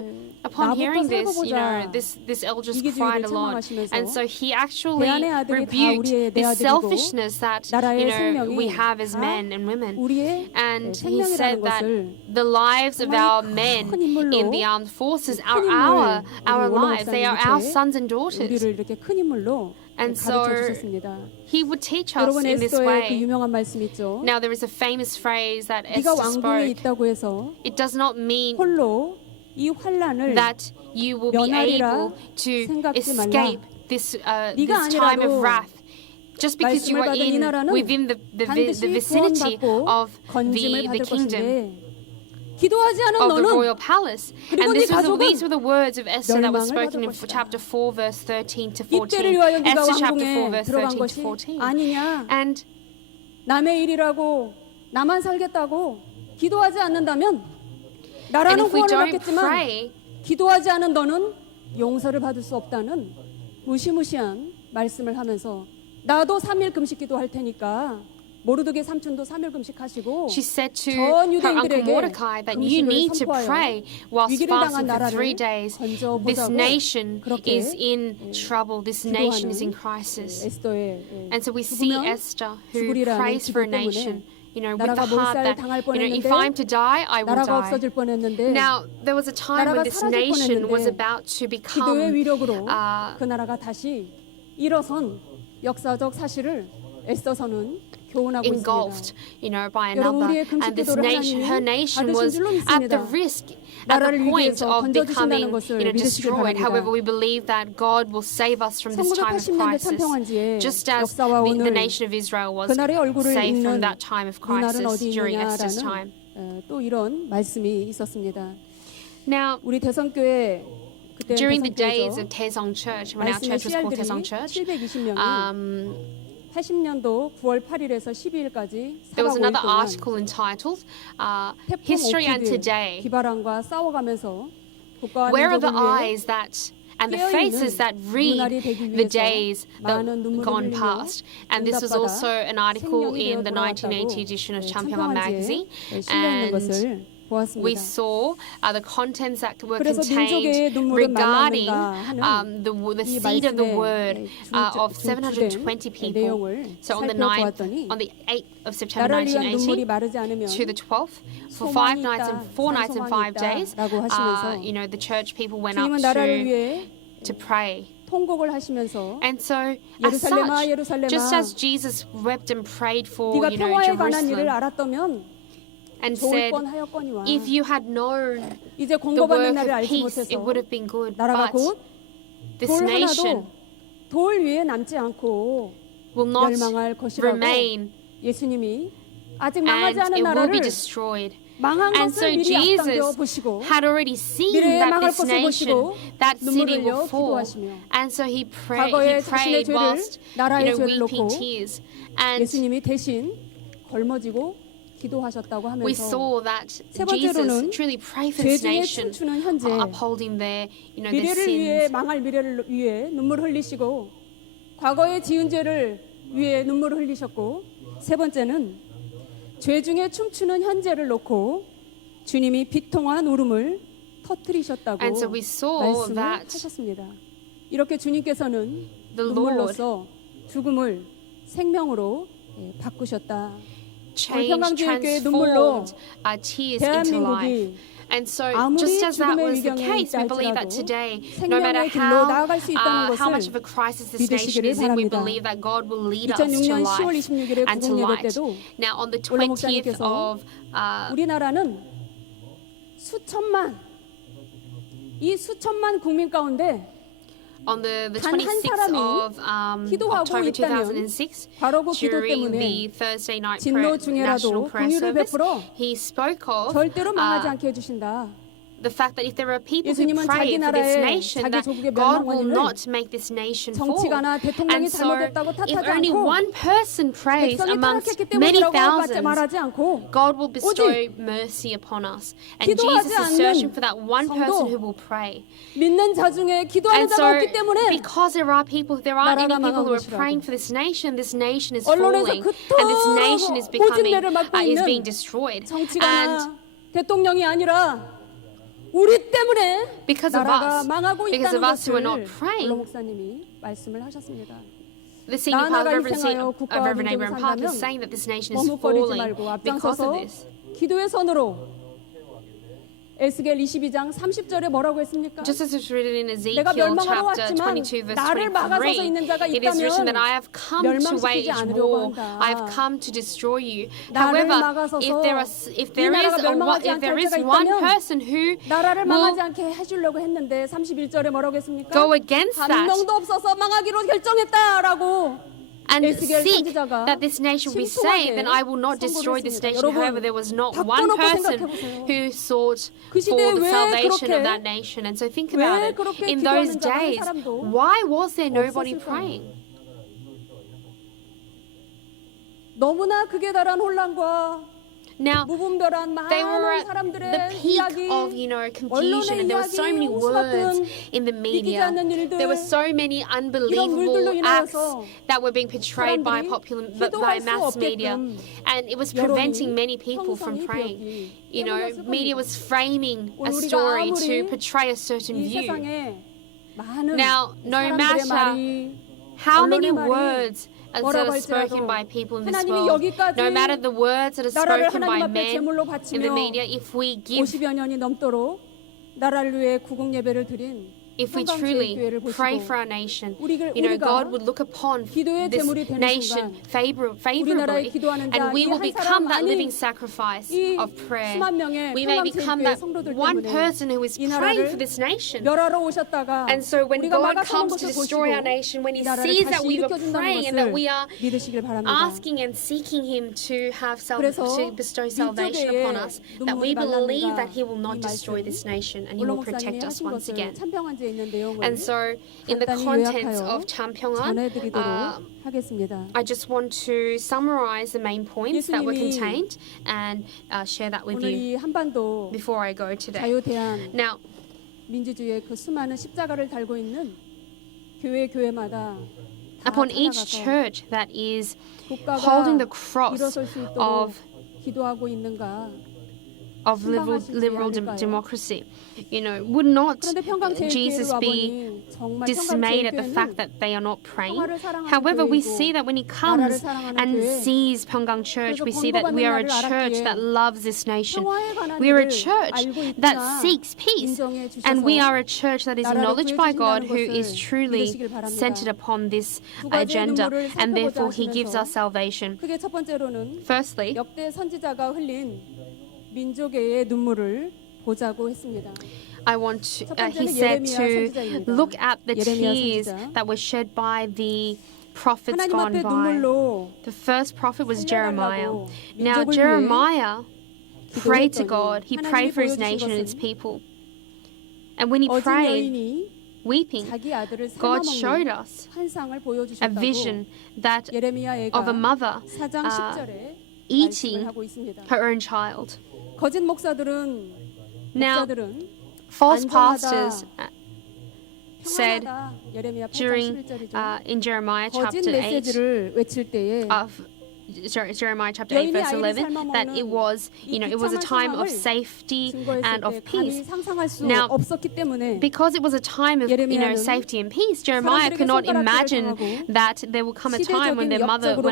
upon 나부터 hearing this, 살고 보자. this elder just 이기주의를 cried a lot. 책망하시면서 And so he actually 내 아들이 다 rebuked 우리의 내 this 아들이고 selfishness that 나라의 we 생명이 have as 다 men and women. 우리의 And he 생명이라는 said that 것을 the lives of 정말 our 큰 men 인물로 in the armed forces are 큰 our 인물, 우리 lives. They are our 목사님 sons and daughters. 우리를 이렇게 큰 인물로 And 가르쳐 so 주셨습니다. he would teach us 여러분 in this 에스더의 그 way. 유명한 말씀 있죠. Now there is a famous phrase that 네가 Esther 왕궁에 spoke. 있다고 해서 It does not mean 홀로 이 환란을 that you will be 면하리라 able to 생각지 말라. escape this 네가 time of 아니라도 wrath. Just because you 말씀을 are 받은 이 나라는 within the 반드시 vicinity 구원받고 of 건짐을 the 받을 kingdom 것인데 기도하지 않은 of the 너는 royal palace. 그리고 And 네 these were the words of Esther that was 멸망을 spoken in 받을 것이다. chapter 4, verse 13 to 이때를 14. 위하여 네가 Esther chapter 4, 왕궁에 verse 들어간 13 to 것이 14. 아니냐? And 남의 일이라고 나만 살겠다고 기도하지 않는다면 and 나라는 if we 구원을 don't 받겠지만 pray, 기도하지 않은 너는 용서를 받을 수 없다는 무시무시한 말씀을 하면서 나도 3일 금식 기도할 테니까 모르드게 삼촌도 3일 금식하시고 she said to 전 her uncle 유대인들에게 Mordecai that you 금식을 need to 선포하여 pray whilst 위기를 fasting 당한 for 3 나라를 days. This 건져보자고 nation 그렇게 is in trouble. This nation is in crisis. 에스더의 And so we see 죽으면 Esther who 죽으리라는 prays for a 기도 nation, 때문에 with the 나라가 heart 몰살 that, 당할 if 뻔했는데 I'm to die, I will 나라가 die. 없어질 뻔했는데 Now, there was a time when 나라가 this 사라질 nation was 뻔했는데 about to 기도의 become 위력으로 uh, 그 나라가 다시 일어선 역사적 사실을 에스더서는 교훈하고 engulfed, 있습니다. by 여러분, another. 우리의 금식 And this 기도를 nation, her 하나님이 nation 받으신 was 줄로 at the 믿습니다. risk at 나라를 the point 위기에서 of 건져주신다는 becoming 것을 믿으시길 destroyed. 바랍니다. However, we believe that God will save us from this time of 1980년대 crisis, 참평한지에 just as 역사와 the 오늘 nation of Israel was 그날의 얼굴을 saved from 읽는 that time of 그날은 crisis 어디 during Esther's 있느냐라는 time. 또 이런 말씀이 있었습니다. Now, 우리 대성교회 그때 during the days 대성교회죠. of Taesong Church, when our 말씀의 church was called 씨알들이 Taesong Church, 720명이 80년도 9월 8일에서 12일까지 there was 4박 5일 another 동안 article entitled 태풍 History and 오키드 Today. 기바람과 싸워가면서 국가와 Where are the 민족을 위해 eyes that and the 깨어있는 faces that read 눈알이 되기 the 위해서 days that 많은 눈물을 gone 흘리며 past? And this was 응답받아 also an article 생명이 in the 되어 1980 돌아왔다고 edition of 네, Championman magazine. 참평한지에 실려 있는 And 것을 we 보았습니다. saw the contents that were 그래서 민족의 contained 눈물은 regarding 말랐는가 하는 the 이 seed of the 말씀의 word of 중추된 720 people. 내용을 So on the 9th, 살펴보았더니 on the 8th of September 나라를 위한 눈물이 1980 마르지 않으면 to the 12th, for 소망이 5 nights and 있다, 4 nights and 5 소망이 days, 있다라고 하시면서 you know, the church people went up 주님은 나라를 위해 to pray. 통곡을 하시면서 And so, as 예루살렘아, such, 예루살렘아, just as Jesus wept and prayed for, 네가 you know, 평화에 관한 일을 Jerusalem, 알았다면 and 좋을 said, 뻔하였거니와 if you had known 이제 the 공고받는 work 날을 of 알지 peace, it 못해서 would have been good. 나라가 But 곧 this 돌 nation 하나도 돌 위에 남지 않고 will not 멸망할 것이라고 remain, 예수님이 아직 망하지 and 않은 it will be 나라를 destroyed. 망한 And so 것을 미리 앞당겨 Jesus 보시고 had already seen 미래에 that 망할 this 것을 nation, 보시고 that 눈물을 city will 흘려 fall. 기도하시며 And so he 과거의 자신의 prayed 죄를 whilst, 나라의 you know, 죄를 weeping 놓고 tears. And 예수님이 대신 걸머지고 기도하셨다고 we 하면서 saw that 세 Jesus 번째로는 truly prayed for 죄 this 중에 nation, 춤추는 현재 upholding their, you know, their 미래를 위해 sins. 망할 미래를 위해 눈물 흘리시고 과거에 지은 죄를 위해 눈물을 흘리셨고 세 번째는 죄 중에 춤추는 현재를 놓고 주님이 비통한 울음을 터뜨리셨다고 And so we saw 말씀을 that 하셨습니다. 이렇게 주님께서는 the Lord 눈물로써 죽음을 생명으로 바꾸셨다. changed, 평강주의교회 눈물로 transformed our tears into life. 대한민국이 And so, 아무리 just as that 죽음의 was the 위경에 case, we 있다 believe that 할지라도 today, no matter 생명의 길로 나아갈 수 있다는 how much 것을 of a crisis this nation 믿으시기를 is in, we 바랍니다. believe that God will lead us to 2006년 10월 life 26일에 and to 구국 예배 light. 때도 Now, on the 올라 20th 목사님께서 of 우리나라는 수천만 이 수천만 국민 가운데 on the 단한 26th 사람이 of 기도하고 October 있다면 2006, 바로 그 기도 during 때문에 the Thursday night 진노 prayer, 중에라도 national prayer 긍휼을 service, 베풀어 he spoke of 절대로 망하지 않게 해주신다. the fact that if there are people who 예수님은 pray 자기 for this 나라의 nation, 자기 that 조국의 God will 멸망 not make this nation fall. 정치가나 대통령이 And so, 잘못했다고 if 탓하지 only 않고 one person prays 백성이 amongst 타락했기 many 때문이라고 thousands, 말하지 않고 God will bestow 오직 mercy upon us. And 기도하지 Jesus is 않는 searching for that one 성도, person who will pray. 믿는 자 중에 기도하는 And 자가 so, 없기 때문에 because there aren't any 나라가 people who are 망한 praying 것이라고. for this nation is 언론에서 falling, and this nation is becoming, 모진배를 맡고 is 있는 being destroyed. And 정치가나 대통령이 아니라 우리 때문에 because of 나라가 us, 망하고 because 있다는 of us who are 것을 not praying, 올로 목사님이 말씀을 하셨습니다. the senior pastor, 나아가 Reverend 희생하여 of 국가와 Reverend 민족을 Abraham Park, is 산다면 saying that this nation is 머뭇거리지 falling 말고 because of 앞장서서 this. 기도의 손으로 에스겔 22장 30절에 뭐라고 했습니까? Just as it's written in 내가 Ezekiel 멸망하러 chapter 왔지만 22 verse 나를 막아서서 23, 있는 자가 it is written that 있다면 I have come to 멸망시키지 wage 않으려고 war. 한다. I have come to destroy you. 나를 However, 막아서서 if there 이 is 나라가 멸망하지 if there 않게 할 is 자가 one 있다면 person who 나라를 will 망하지 않게 해주려고 했는데 31절에 뭐라고 했습니까? go against 한 that 명도 없어서 망하기로 결정했다라고 and 에스겔 seek 선지자가 that this nation will be saved, then I will not destroy this 선고를 nation. 했습니다. However, there was not 여러분, one 닥쳐놓고 person 생각해보세요. who sought 그 for 시대에 the 왜 salvation 그렇게 of that nation. And so think 왜 about it. 그렇게 In those 기도하는 자가 한 days, 사람도 why was there nobody 없었을까요? praying? 너무나 극에 달한 혼란과 Now, 무분별한 they were 많은 at 사람들의 the peak 이야기, of, confusion, and there were so many words in the 믿기지 media. 않는 일들, There were so many 이런 unbelievable 물들로 acts 인하여서 that were being portrayed by 사람들이 by 기도할 수 mass media, 없게끔 and it was 여론이 preventing many people from 형성이 praying. 되었기 You know, 때문이었을 media 겁니다. was framing a 우리가 story 아무리 to portray a certain 이 view. 세상에 많은 Now, no 사람들의 matter 말이 how many 언론의 말이 words that 뭐라고 are spoken 할지라도 by people in this 하나님이 world, 여기까지 no matter the words that are 나라를 spoken 하나님 by 앞에 men 제물로 in the 바치며 media, if we give 50여 년이 넘도록 나라를 위해 구국 예배를 드린 if we 평강제일 truly 교회를 pray 보시고 for our nation, 우리가 God would look upon 기도의 this 제물이 되는 nation 우리나라의 favorably, 기도하는 and we 자, will 이 한 become that 사람만이 living sacrifice 이 of prayer. 수만 명의 We may 평강제일 become 교회 that 성도들 one 때문에 person who is 이 praying 나라를 for this nation. 멸하러 오셨다가 And so when 우리가 God 막아서는 comes to 것을 destroy our 보시고 nation, when 이 He 나라를 sees that 다시 we are 일으켜준다는 praying and that we 것을 are 믿으시길 바랍니다. asking and seeking Him to have 그래서 to bestow salvation 민족의 upon us, that we 눈물이 believe 말랐는가 that He will not 이 destroy 말씀 this nation and He 올로 will protect 목사님이 us 하신 once 것을 again. 찬평한지에 있는 내용을 And so, in the 간단히 contents 요약하여 of Champyongan, 전해드리도록 하겠습니다. I just want to summarize the main points that were 예수님이 contained and share that with 오늘 you 이 한반도 before I go today. 자유대한 Now, 민주주의의 그 수많은 십자가를 달고 있는 교회마다 다 upon each 찾아가서 church that is 국가가 holding the cross 일어설 수 있도록 of 기도하고 있는가. liberal democracy, would not 그런데 평강제일교회를 Jesus be 와보니 정말 dismayed at the fact 평강제일교회는 that they are not praying? 평화를 사랑하는 However, we 교회이고 see that when He 나라를 comes 사랑하는 and 교회. sees Pyongyang Church, 그래서 we see that we are a 권고받는 나를 church 알았기에 that loves this nation. 평화에 관한 We are a 일을 church 알고 that 있구나 seeks peace. 인정해 주셔서 And we are a church that is 나라를 acknowledged by God, who 구해주신다는 is 것을 truly 믿으시길 바랍니다. centered upon this 두 가지의 agenda, 눈물을 and 살펴보자 therefore He gives 하시면서 us salvation. 그게 첫 번째로는 Firstly, 역대 선지자가 흘린 민족의 눈물을 보자고 했습니다. I want to, 첫 he 번째는 said 예레미야 to 선지자입니다. look at the 예레미야 tears 선지자. that were shed by the prophets 하나님 gone 앞에 by. 눈물로 The first prophet was Jeremiah. 살려달라고 Now, 민족을 Jeremiah prayed to 기도했더니 God. He 하나님이 prayed for his 보여주신 nation and its 것은 people. And when he 어진 prayed, 여인이 weeping, 자기 아들을 God showed 삶아먹는 us 환상을 a 보여주셨다고 vision that 예레미야 of a 애가 mother 4장 10절에 eating 말씀을 하고 있습니다. her own child. 거짓 목사들은 Now, 목사들은 false 안전하다, pastors said 평안하다. 예레미야 8장 during 11절이죠. in Jeremiah 거짓 chapter 8 메시지를 외칠 때에 Jeremiah chapter 8 verse 11 that it was it was a time of safety 증거했을 and 때 of 감히 peace. 상상할 수 Now, 없었기 때문에 Because it was a time of 예레미야는 safety and peace, Jeremiah 사람들에게 could not 손가락질을 imagine 당하고 that there would come a time when 역적으로 a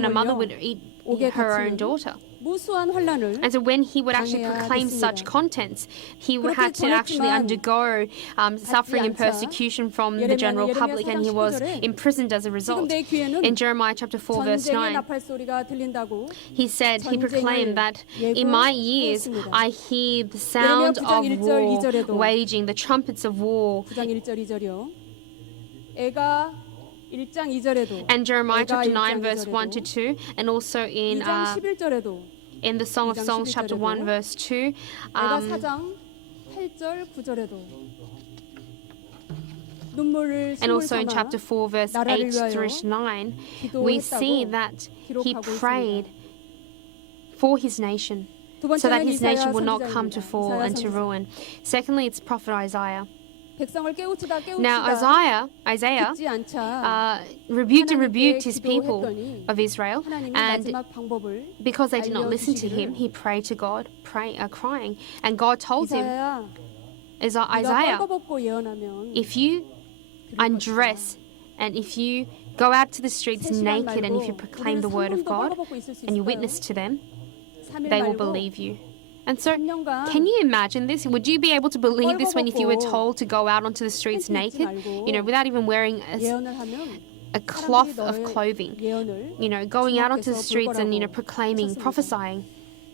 mother 몰려 would eat 옥에 her own 갇히는 daughter. 무수한 환란을 And so when he would actually 당해야 proclaim 됐습니다. such contents, he would 그렇게 have to actually 전했지만 undergo suffering and 않자 persecution from the general 예레미야 public, and he 4장 was 19절에 imprisoned as a 지금 result. 내 귀에는 In Jeremiah chapter 4 verse 전쟁의 9, 나팔 소리가 들린다고 he proclaimed that in my ears 예고하였습니다. I hear the sound 예레미야 of 9장 1절, war 2절에도 waging, the trumpets of war. 9장 1절 2절이요. 애가 1장 2절에도 And Jeremiah 애가 chapter 9 1장 verse 1 to 2, and also 2장 11절에도 in the Song of 2장 Songs chapter 1 11절에도 verse 2, 애가 4장 8절 9절에도 눈물을 and also in 삼아 chapter 4 verse 나라를 8 위하여 through 9, we see 기도했다고 that he 기록하고 prayed 있습니다. for his nation, 두 so that 번째는 his 이사야 nation would not come to 선지자입니다. fall 이사야 and to 선지자. ruin. Secondly, it's prophet Isaiah. 백성을 깨우치다 Now Isaiah 듣지 않자 rebuked and 하나님께 rebuked his people 기도했더니 of Israel, 하나님이 and 마지막 방법을 because they did not listen to him, 알려주시기를 he prayed to God, crying, and God told him, 이사야야 네가 Isaiah, 뻘거벗고 예언하면 if you undress and if you go out to the streets 3시간 naked and if you 말고 proclaim the 우리는 word of 3분도 God 뻘거벗고 있을 수 and you 있을까요? witness to them, 3일 they will 말고 believe you. And so, 3년간 can you imagine this? Would you be able to believe this when if you were 뻘거벗고 told to go out onto the streets 팬티 입지 naked, 말고 without even wearing 예언을 하면 a cloth 사람들이 of 너의 clothing, 예언을 going out onto the 주목해서 streets and 볼 거라고 proclaiming, 하셨습니다. prophesying.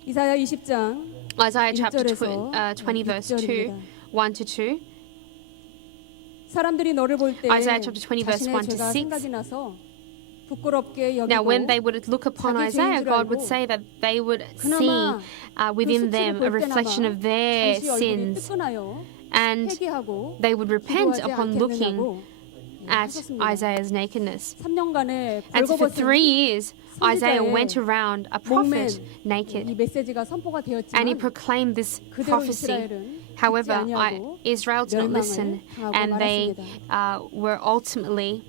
이사야 20장 Isaiah chapter 1절에서 20 verse 2, 6절입니다. 1 to 2. 사람들이 너를 볼 때 Isaiah chapter 20 verse 자신의 1 to 죄가 6. 생각이 나서 부끄럽게 Now, when 여기고 they would look upon 자기 Isaiah, 죄인 줄 God would 알고 say that they would see 그나마 within 그 them 수치를 a 볼 reflection 때나마 of their 잠시 얼굴이 sins, 뜨끈하여 and 회개하고 they would repent 기도하지 upon looking 않겠느냐고 at 하셨습니다. Isaiah's nakedness. 3년간의 And so for 벌거벗은 3 years, Isaiah 선지자의 went around a prophet 이 naked, 메시지가 선포가 and he 되었지만 proclaimed this 그대로 prophecy. 이스라엘은 However, 듣지 아니하고 Israel did not listen, 멸망을 당하고 and they 말았습니다. were ultimately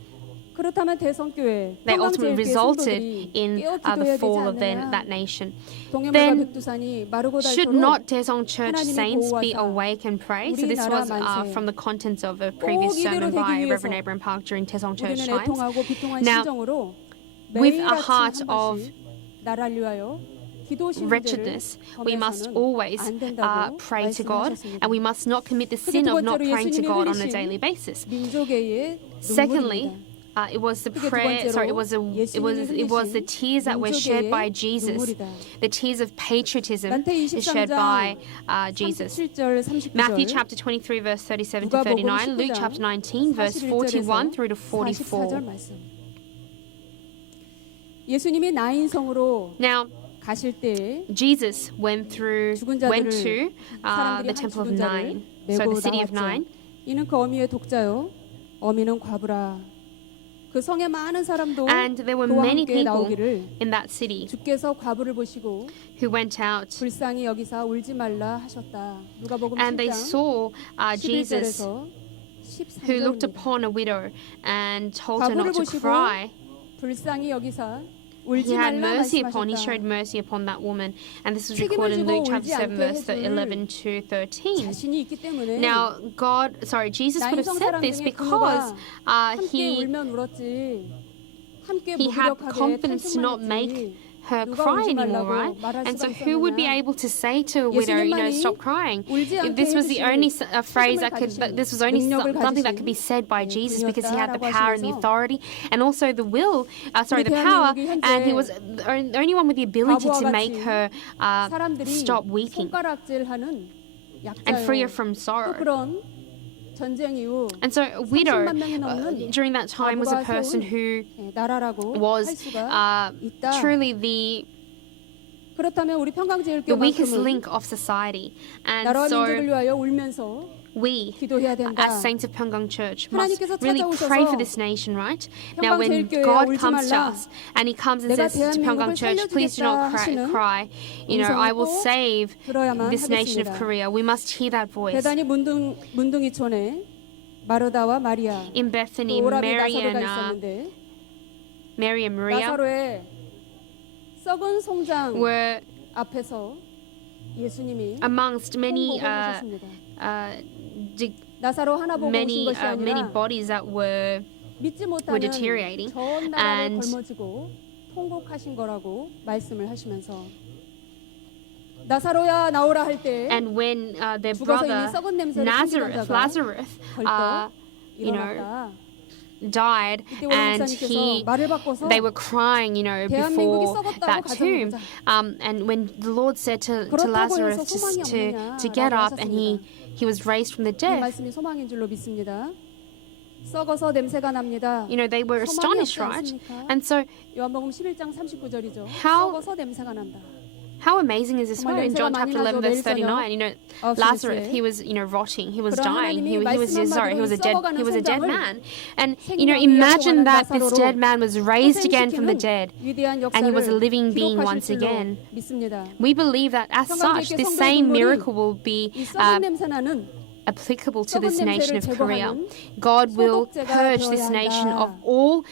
그렇다면 대성교회 they ultimately 평강제일교회 resulted 성도들이 in 깨어 the 기도해야 되지 fall of 않느냐. that nation. 동해물과 Then 백두산이 마르고 should 닳도록 not Daesung Church 하나님이 saints be 보호하사 awake and pray? So this 우리나라 was 만세. from the contents of a previous 꼭 이대로 sermon 되기 by 위해서 Reverend Abraham Park during Daesung Church 우리는 times. 애통하고 비통한 Now, 심정으로 with 매일 a 아침 heart 한 of 번씩 나라를 위하여 wretchedness, we must always pray to God, and we must not commit the sin of not praying to God on a daily basis. Secondly, it was the prayer. Sorry, it was the tears that were shed by Jesus, the tears of patriotism shed by Jesus. Matthew chapter 23, verse 37 to 39. Luke chapter 19, verse 41 through to 44. 예수님이 나인성으로 Now, 가실 때 Jesus went to the temple of Nain, so the city of Nain. 이는 그 어미의 독자요, 어미는 과부라. 그 성에 많은 사람도 And there were 그와 many 함께 people 나오기를 in that city 주께서 과부를 보시고 who went out 불쌍히 여기사 울지 말라 하셨다. 누가복음 and they 7장 saw Jesus 11절에서 who looked 13절입니다. upon a widow and told her 과부를 not to 보시고 cry. 불쌍히 여기사 He 울지 had 말라 mercy upon, he 말씀하셨다. showed mercy upon that woman. And this was 책임을 recorded in 지고 Luke chapter 울지 7, 않게 verse 해줄 11 to 13. 자신이 있기 때문에 Now, Jesus would have 나인성 said 사람 this 중에 because 함께 he 울면 울었지. 함께 he had 무기력하게 confidence to not 탈출만 make 했지. her 누가 cry 울지 anymore, 말라고 right? 말할 And 수가 so who would be 있었느냐. able to say to a widow, stop crying? 울지 If 않게 this was the 해주실 only phrase 책임을 가지신 this was only 능력을 something that 가지신 could be said by Jesus because he had the 분이었다라고 power and the 하시면서 authority and also the 우리 power, 대한민국이 현재 and he was the only one with the ability to 과부와 make 같이 her 사람들이 stop weeping 손가락질하는 and free her 약자요. from 또 sorrow. 그런 전쟁 이후 And so a widow 30만 명이 넘는 during that time was a 과부가 person 세운 who 나라라고 할 was 수가 있다. truly the 그렇다면 우리 weakest 평강제일교만큼은 link of society. And 나라와 so 민족을 위하여 울면서 we, 기도해야 된다. as saints of Pyeonggang Church, must 하나님께서 really pray for 찾아오셔서 this nation, right? Now, when 평강제일교회야 God 울지 comes to 말라. us and He comes and 내가 says to Pyeonggang 대한민국을 Church, please do not 살려주겠다 하시는 cry. You know, I will 음성을 꼭 save 들어야만 this nation of 하겠습니다. Korea. We must hear that voice. 대단히 문둥이촌에 마르다와 마리아 In 또 Bethany, 오라비 Mary 나사로가 and 있었는데 Maria 나사로의 썩은 송장 were 앞에서 예수님이 amongst many 하셨습니다. 나사로 하나 보고 오신 many 것이 아니라 bodies that were 믿지 were 못하는 deteriorating. 전 나라를 And 걸머지고 통곡하신 거라고 말씀을 하시면서 나사로야 나오라 할 때 And when their 죽어서 이미 brother 썩은 냄새를 풍기던 자가 Lazarus, 벌떡 you know, 일어났다. died, 이때 원로 and 목사님께서 말을 바꿔서 they were crying, you know, 대한민국이 before 썩었다고 that tomb. 가정해보자. And when the Lord said to 그렇다고 Lazarus 해서 소망이 to get 없느냐라고 up, and he was raised from the 이 dead, 말씀이 소망인 줄로 믿습니다. 썩어서 냄새가 납니다. you know, they were 소망이 astonished, 없지 right? 않습니까? And so, 요한복음 11장 39절이죠. How- 썩어서 냄새가 난다. how amazing is this 정말 word in John 냄새가 chapter 많이 11, 나죠, verse 매일 저녁. 39? You know, 어, Lazarus, 실제. he was, you know, rotting, he was 그러나 dying, 하나님이 he was a 썩어가는 dead 송장을 man. And, you know, 생명이 imagine 약속하는 that this 나사로로 dead man was raised again from the dead. 위대한 and he was a 역사를 living being 기록하실 once 줄로 again. 믿습니다. We believe that as such, 평강제일교회 this 성도의 same 눈물이 miracle will be 이 썩은 냄새나는 applicable to 썩은 this nation 냄새를 of Korea. 제거하는 God will 소독제가 purge this 되어야 nation 한다. of all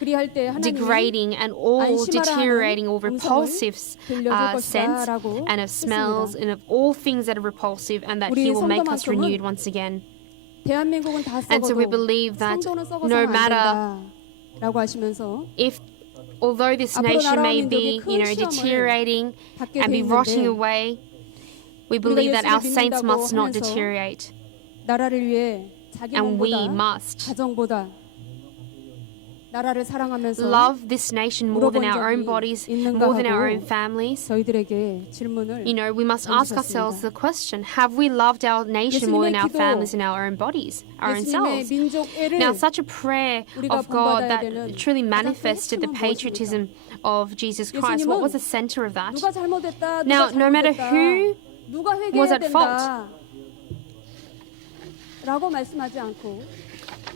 그리할 때 하나님이 degrading and all 안심하라 deteriorating, all 하는 repulsive 들려줄 scents 것이다라고 and of smells 했습니다. and of all things that are repulsive, and that 우리 He will make us 성도만큼은 renewed once again. 대한민국은 다 And so we 썩어도 believe that 성도는 썩어서는 no 안 matter 된다라고 하시면서 although this 앞으로 nation 나라와 may 민족이 be, 큰 you know, 시험을 deteriorating 받게 and 돼 be rotting 있는데 away, we believe that our 예수를 saints 믿는다고 must not 하면서 deteriorate. 나라를 위해 자기 And we 몸보다 must 가정보다 나라를 사랑하면서 love this nation more than our own 물어본 적이 bodies, 있는가 more than our own 하고 families. 저희들에게 질문을 You know, we must ask ourselves the question, have we loved our nation more than our 예수님의 기도, families and our own bodies, our own 예수님의 selves? 민족애를 Now, such a prayer 우리가 of God 본받아야 that 되는 truly 가장 큰 manifested the 핵심은 patriotism of Jesus Christ, what was the center of that? 누가 잘못했다 Now, 누가 no matter 잘못했다 who 누가 was 회개해야 at 된다 라고 말씀하지 않고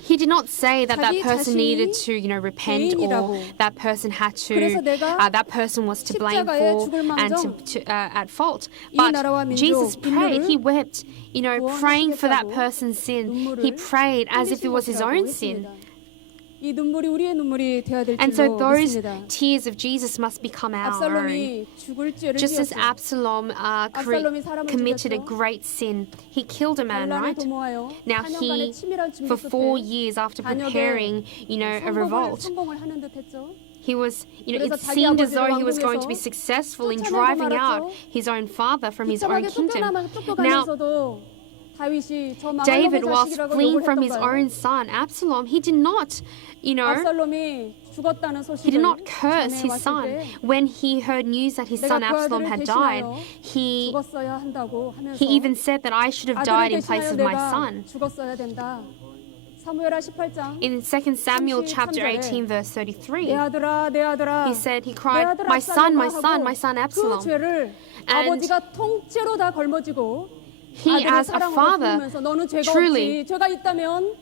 He did not say that that 자기 person needed 자신이 to, you know, repent or 죄인이라고. that person had to, 그래서 내가 that person was to blame 십자가에 for 죽을 and 망정 at fault. 이 But 나라와 민족, Jesus prayed, 인류를 he wept, you know, praying for that 구원하시겠다고 person's sin. 눈물을 He prayed as if it was his 흘리신 own 것이라고 sin. 했습니다. 이 눈물이 우리의 눈물이 되어야 될 And so 줄로 those 믿습니다. tears of Jesus must become our own. 압살롬이 죽을 죄를 Just as 지었죠. Absalom 압살롬이 사람을 committed a 죽였죠. great sin, he killed a man, 반란을 right? 도모하여 Now 4년간의 he, 치밀한 준비 for 4 끝에 years after 반역의 preparing, you know, a revolt, 성공을 하는 듯했죠. He was, it 그래서 자기 seemed as though 아버지를 he was going to be 왕궁에서 successful in 쫓아내고 driving out 말았죠. his own father from his own 비참하게 kingdom. Now, 쫓겨가면서도 다윗이 저 망할 놈의 David, whilst 자식이라고 fleeing 욕을 from his 했던가요? own son, Absalom, he did not, 압살롬이 죽었다는 he did 소식을 not curse 전해 his 왔을 son. 때 When he heard news that his 내가 son 그 Absalom 아들을 had died, 대신하여 he 죽었어야 한다고 하면서 even said that I should have died 아들을 in place 대신하여 of my 내가 son. 죽었어야 된다. 사무엘하 18장 In 2 Samuel chapter 33절에 18 verse 내 33, 아들아 내 아들아 he said, he 내 cried, 아들 my son, my 압살롬아 son, 하고 my son 그 Absalom. 죄를 And 아버지가 통째로 다 걸머지고 He, 아들의 as a 사랑으로 father, 품으면서 너는 죄가 truly 없지 죄가 있다면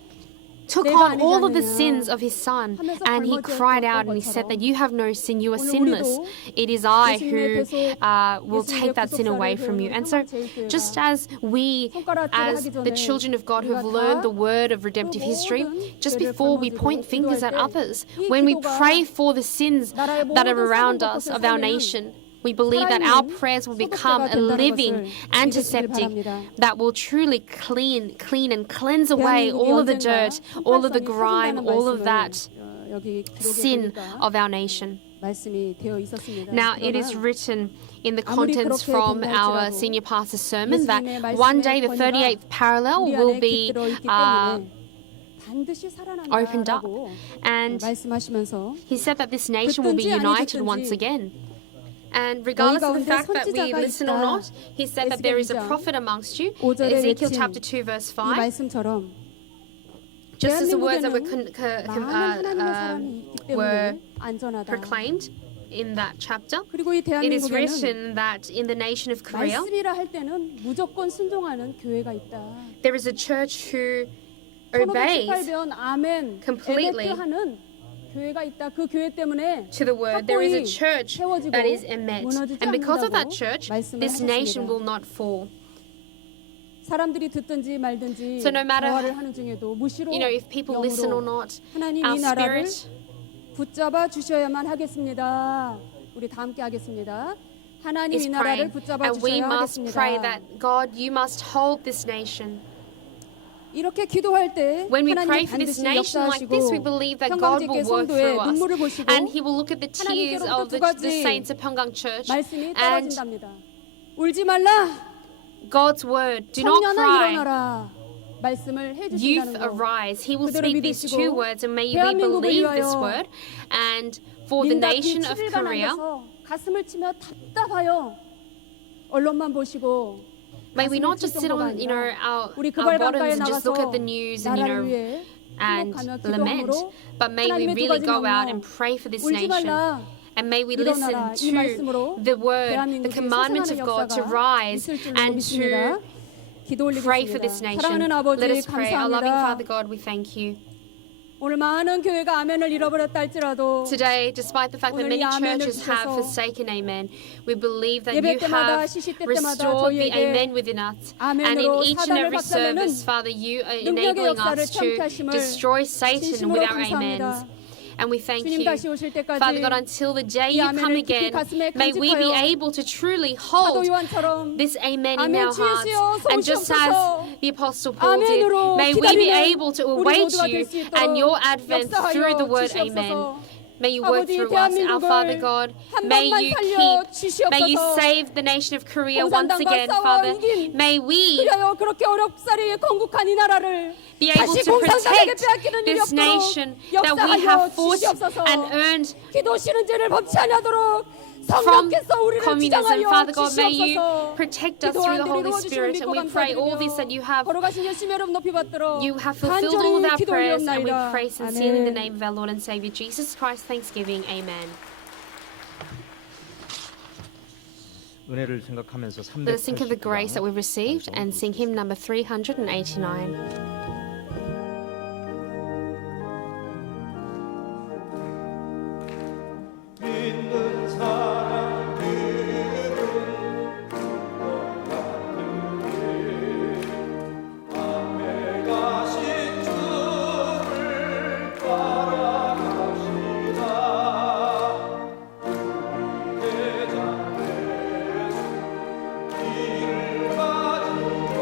took 내가 on 아니지 all of the 않느냐 sins of his son, 하면서 and he 걸머쥐었던 cried out and he said that you have no sin, you are 오늘 sinless. 우리도 It is I 예수님의 who 대속, will 예수님의 take that sin away 구속사를 from you. 배우는 And so, 평화제일교회가 just as we, 손가락질을 as 하기 the 전에 children of God who have 우리가 learned 다 the word of redemptive 그 history, 모든 just 죄를 before we 걸머쥐고 point fingers at 기도할 때 others, 이 when we 기도가 pray for the sins 나라의 that are 모든 around 썩은 us, 것을 of our 살리는 nation, we believe that our prayers will become a living antiseptic that will truly clean and cleanse away all of the dirt, all of the grime, all of that sin of our nation. 말씀이 되어 있었습니다. Now, it is written in the 아무리 contents 그렇게 from 된다 our 할지라도 senior pastor's sermon that 예수님의 one day the 말씀의 38th parallel 우리 will 안에 be 깃들어 있기 때문에 반드시 opened up. 살아난다라고 And 말씀하시면서 he said that this nation will be 듣든지 아니 united once 듣든지 again. And regardless of the 가운데 fact that we 선지자가 listen or 있다. not, he said that there is a 에스겔 prophet amongst you. 5절에 Ezekiel 외친 chapter 2 verse 이 5. 말씀처럼 Just as the words that were 많은 하나님의 사람이 있기 were 때문에 안전하다. proclaimed in that chapter, 그리고 이 it is 대한민국에는 written that in the nation of Korea, 말씀이라 할 때는 무조건 순종하는 교회가 있다. there is a church who obeys 1518년 아멘 completely 하는 교회가 있다. 그 교회 때문에 to the word. There is a 확고히 church 세워지고 that is emet. 무너지지 And because of that 않는다고 church, 말씀을 this nation 하셨습니다. will not fall. 사람들이 듣든지 말든지 So no matter, 대화를 하는 중에도 무시로 if people listen or 영으로 not, 하나님 our 이 나라를 spirit, 붙잡아 주셔야만 하겠습니다. 우리 다 함께 하겠습니다. 하나님 is 이 나라를 praying. 붙잡아 And we 주셔야 must pray 하겠습니다. that God, you must hold this nation. 이렇게 기도할 때 When we pray 하나님 for this 반드시 nation like this, we 역사하시고 believe that God will 평강제께 work 성도의 through us. 눈물을 보시고 And He will look at the tears 하나님께로부터 of 두 the 가지 saints of Pyeonggang Church. 말씀이 And 떨어진답니다. 울지 말라. God's word, do not 청년아 cry. 일어나라. 말씀을 Youth 해주신다는 거. arise. He will 그대로 speak these 믿으시고 two words, and may we 대한민국을 believe this 위하여 word. And for the 민다기 nation of 7일간 Korea, 앉아서 가슴을 치며 답답하여 언론만 보시고 may we 가슴을 not 칠 just sit 정도가 on, 아니라 our 우리 그발 bottoms 강가에 and just look 나가서 at the news and, 나라를 위해 and 행복하며 lament, 기도함으로 but may we 하나님의 두 really 가지 go out 명령, and pray for this 울지 nation. 말라. And may we 일어나라. listen 이 말씀으로 to the word, the 대한민국의 commandment of 소생하는 God to 역사가 rise 있을 줄로 and 믿습니다. to 기도 pray for this 올리겠습니다. nation. 사랑하는 아버지 Let us pray. Our loving 감사합니다. Father God, we thank you. 오늘 많은 교회가 아멘을 잃어버렸다 할지라도 Today, despite the fact that 오늘 many 이 아멘을 churches have 주셔서 forsaken amen, we believe that 예배 you 때마다 have 시시 때마다 restored the 저희에게 amen within us. And in 아멘으로 each and 사단을 every 박살내는 service, Father, you are 능력의 enabling 역사를 us to 참여하심을 destroy Satan 진심으로 with our 감사합니다. amens. And we thank 주님 you, 다시 오실 때까지 Father God, until the day 이 you come 아멘을 깊이 again, 가슴에 may we be 간직하여 able to truly 사도 hold 요한처럼 this amen in 아멘 our hearts. 주여 And just as 소우시옵소서. the Apostle Paul did, 아멘으로 may we be 기다리는 able to 우리 await 모두가 you 될 수 있도록 and your advent through the 역사하여 word amen. 주시옵소서. May you work 아버지 through us, our Father 대한민국을 God. 한 May 번만 you 살려 keep, may you 주시옵소서. save the nation of Korea once 공산당과 again, 싸워 Father. 이긴 May we 그래요 그렇게 어렵사리 건국한 이 나라를 be able 다시 to 공산당에게 protect 빼앗기는 일이 this 없도록 nation that we 역사하여 have fought 주시옵소서. and earned 기도 쉬는 죄를 범치 않도록 from 성령께서 우리를 communism. 지정하여 Father God, may you 주시옵소서. protect us through the 기도한 Holy 일을 이루어주심을 Spirit. And 믿고 we pray all this that 감사드리며 you have 걸어가신 예수님의 이름 높이 받도록 You have fulfilled all of 간절히 our 기도 prayers, and we 올리옵나이다. pray sincerely in the 아멘. name of our Lord and Savior Jesus Christ. Thanksgiving. Amen. 은혜를 생각하면서 Let us think of the grace that 380장 we've received and sing hymn number 389. 믿는 사람들은 앞에 가신 주를 따라갑시다. 대장 예수 길을 가지고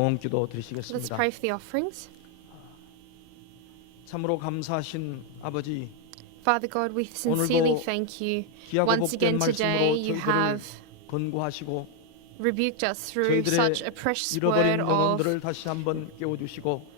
봉헌기도 Let's 드리시겠습니다. pray for the offerings. 참으로 감사하신 아버지, Father God, we sincerely 오늘도 thank you. 귀하고 Once 복된 again today, 말씀으로 you 저희들을 have 권고하시고 rebuked us through such a 저희들의 precious word 잃어버린 of 영혼들을 다시 한번 깨워주시고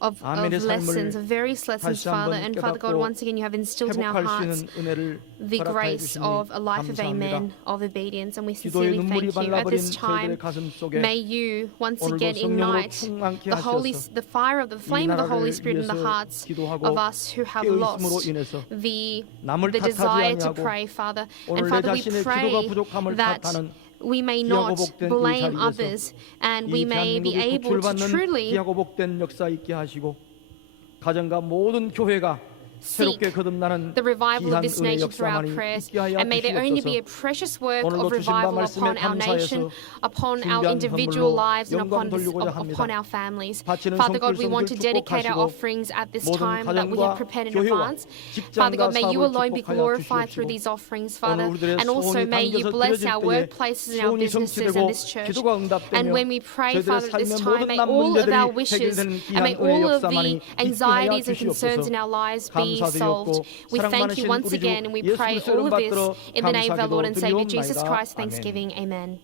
아멘의 lessons, 삶을 of various lessons, 다시 Father. 한번 And Father God, 깨닫고 once again, you have instilled in our 회복할 수 hearts 있는 은혜를 the 허락하여 grace 주시니 of a life of 감사합니다. amen, of obedience. And we 기도의 sincerely 눈물이 thank you. At 발라버린 this time, 저희들의 가슴 속에 may you once 오늘도 again 성령으로 ignite 충만케 하셔서 the fire of the flame of the Holy 나라를 Spirit in the 위해서 hearts 기도하고 of us who have 깨어있음으로 lost 인해서 the 남을 탓하지 desire to 아니하고 pray, Father. 오늘 And 내 Father, we 자신의 기도가 pray 부족함을 that 탓하는 we may 귀하고 not 복된 이 blame 자리에서 others and we 이 may be 대한민국이 able to 구출받는 truly 귀하고 복된 역사 있게 하시고 가정과 모든 교회가 새롭게 거듭나는 the revival 귀한 of this 은혜 nation through our 역사만이 prayers. 있게 하여 And may there only be a 주시옵소서. precious work 오늘도 of 주신 revival 말씀에 upon our nation, 감사해서 upon our 준비한 individual 선물로 lives, and 영광 upon 돌리고자 합니다. upon our families. 바치는 Father God, we want to 성필성들 dedicate our 축복하시고 offerings at this 모든 time that we 가정과 have prepared in 교회와 advance. Father God, 직장과 may you 사업을 alone be 축복하여 glorified through 주시옵시고 these offerings, 오늘 Father. 우리들의 And also 소원이 may you 담겨서 bless 드려질 our 때에 workplaces and our 소원이 businesses 성취되고 and this church. 기도가 응답되며 And when we pray, 저희들의 Father, at this 삶의 time, 모든 may all of our 문제들이 wishes 해결되는 and may 귀한 은혜의 all of 역사만이 the 있게 하여 anxieties and concerns 주시옵소서. in our lives be 감사드리옵고 solved. We 사랑 thank you 많으신 once 우리 주 again and we 예수 pray 그리스도 all of this 받들어 in the name of our Lord and Savior Jesus 감사기도 Christ. 드리옵나이다. Thanksgiving. Amen.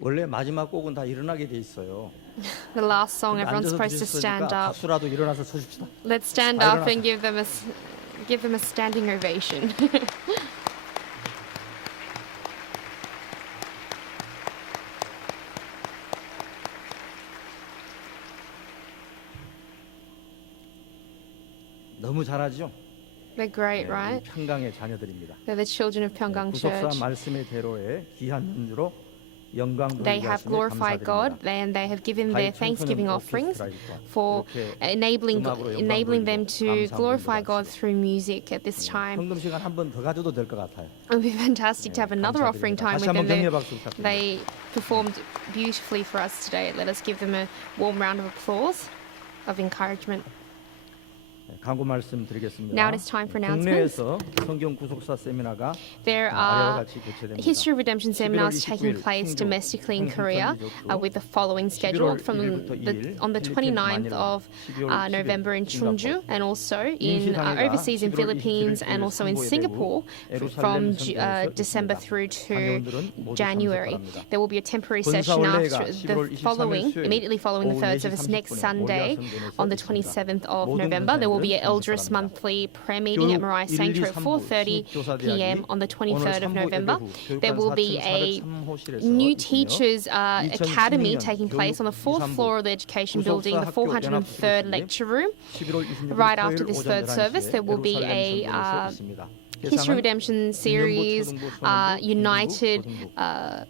원래 마지막 곡은 다 일어나게 돼 있어요. The last song, everyone's 앉아서 supposed to stand 들으셨으니까 up. 박수라도 일어나서 서십시다. Let's stand 아, up and 일어나서. give them a standing ovation. 너무 잘하죠? They're great, 네, right? 우리 평강의 자녀들입니다. They're the children of Pyeonggang 구속사 Church. 말씀의 대로에 귀한 은유로 영광 They have 돌리셨으니 glorified God, 감사드립니다. and they have given their thanksgiving offerings for 이렇게 enabling 음악으로 영광 enabling them 돌리고 to 감사함을 glorify 드리고 God through music at this time. 헌금 시간 한 번 더 가져도 될 것 같아요. It would be fantastic to have another offering 감사드립니다. time 다시 with 한번 them. 격려 박수 부탁드립니다. They performed beautifully for us today. Let us give them a warm round of applause of encouragement. 네, 광고 말씀 드리겠습니다. Now it is time for announcements. 국내에서 성경 구속사 세미나가 There 아래와 are 같이 개최됩니다. History of Redemption 11월 seminars taking 29일 place 충주 domestically in 홍콩 Korea 편의점으로 with the following scheduled from 11월 1일부터 2일 on the 필리핀 29th 마닐라, of 12월 10일 November in Chungju 싱가포르, and also in 임시상회가 overseas in 11월 Philippines 27일 and also in 성보에 Singapore 대구 예루살렘 from 성전에서 December 있습니다. through to 강요원들은 모두 January. 참석 바랍니다. There will be a temporary 본사 session 원래가 after 11월 the 23일 following, 수요일 immediately following the 오후 third 4시 service next 30분에 Sunday 모리아 on the 성전에서 있습니다. 27th of 모든 November. There will be an 권사님들은 Eldris 참석 바랍니다. monthly prayer meeting at Mariah Sanctuary at 4:30 p.m. on the 23rd of November. There will be a new teachers academy taking place on the fourth floor of the education building, the 403rd lecture room. Right after this third service, there will be a History Redemption series, United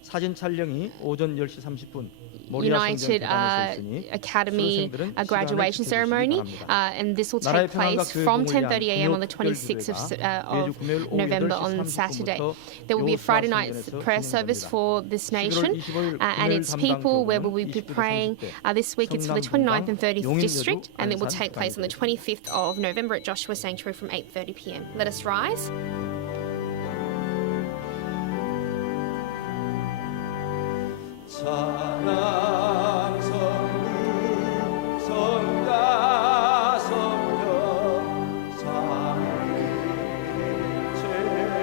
사진 촬영이 오전 10시 30분 모리아 United 성전 있으니 Academy 수료생들은 graduation 시간을 ceremony, 지켜주시기 바랍니다. and this will 나라의 take 평안과 place 교회 from 복음을 위한 10:30 a.m. on the 금요 26th 특별 of 매주 금요일 오후 November 8시 on 30분 Saturday. 부터 There will be a 교우 Friday night 수학성전에서 prayer service 진행됩니다. for this nation 11월 25일 and its 금요일 people, where 담당 we will be 교우는 praying 29대 this week. It's for the 성남 29th and 30th 용인 district, 여주 and it will 안산 take place on the 25th of November at Joshua Sanctuary from 8:30 p.m. Let us rise. 찬양 성부 성가 성령 사랑의 제시에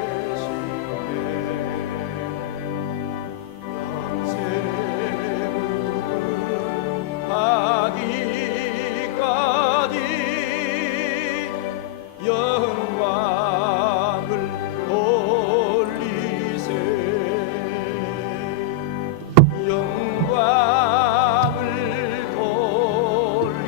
영생을 하기까지 영광을 돌리세 영광을 돌리세.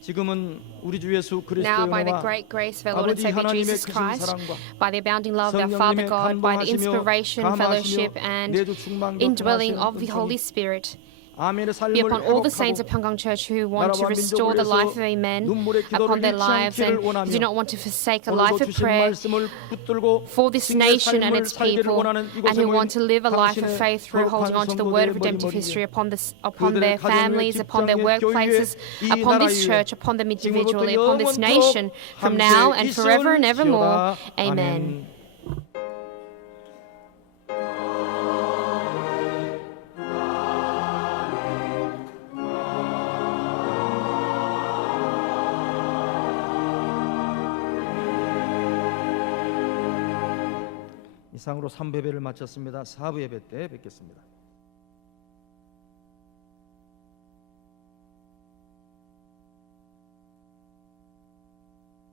지금은 우리 주 예수 그리스도의 Now, by the 은혜와 great grace of our Lord and 아버지 Savior 하나님의 Jesus 크신 Christ, 사랑과 by the abounding love of our Father 성령님의 God, by the 감동하시며 inspiration, fellowship, and 내주 충만도 indwelling 통하시는 of the Holy 은총이 Spirit 아멘의 be 삶을 upon all the saints of 회복하고 Pyeonggang Church who want to 나라와 restore the 민족을 life of 위해서 amen 눈물의 upon 기도를 their 잃지 lives 않기를 and 원하며 do not want to forsake a life 오늘도 of 주신 prayer 말씀을 붙들고 for this 승리의 nation and 삶을 its 살기를 people, 원하는 and 이곳에 who 모인 want to live a life of 당신의 faith through holding on to the word of redemptive history upon their families, upon their workplaces, upon this church, upon them individually, upon this nation, from now and forever and evermore. Amen. 이상으로 3부 예배를 마쳤습니다. 4부 예배 때 뵙겠습니다.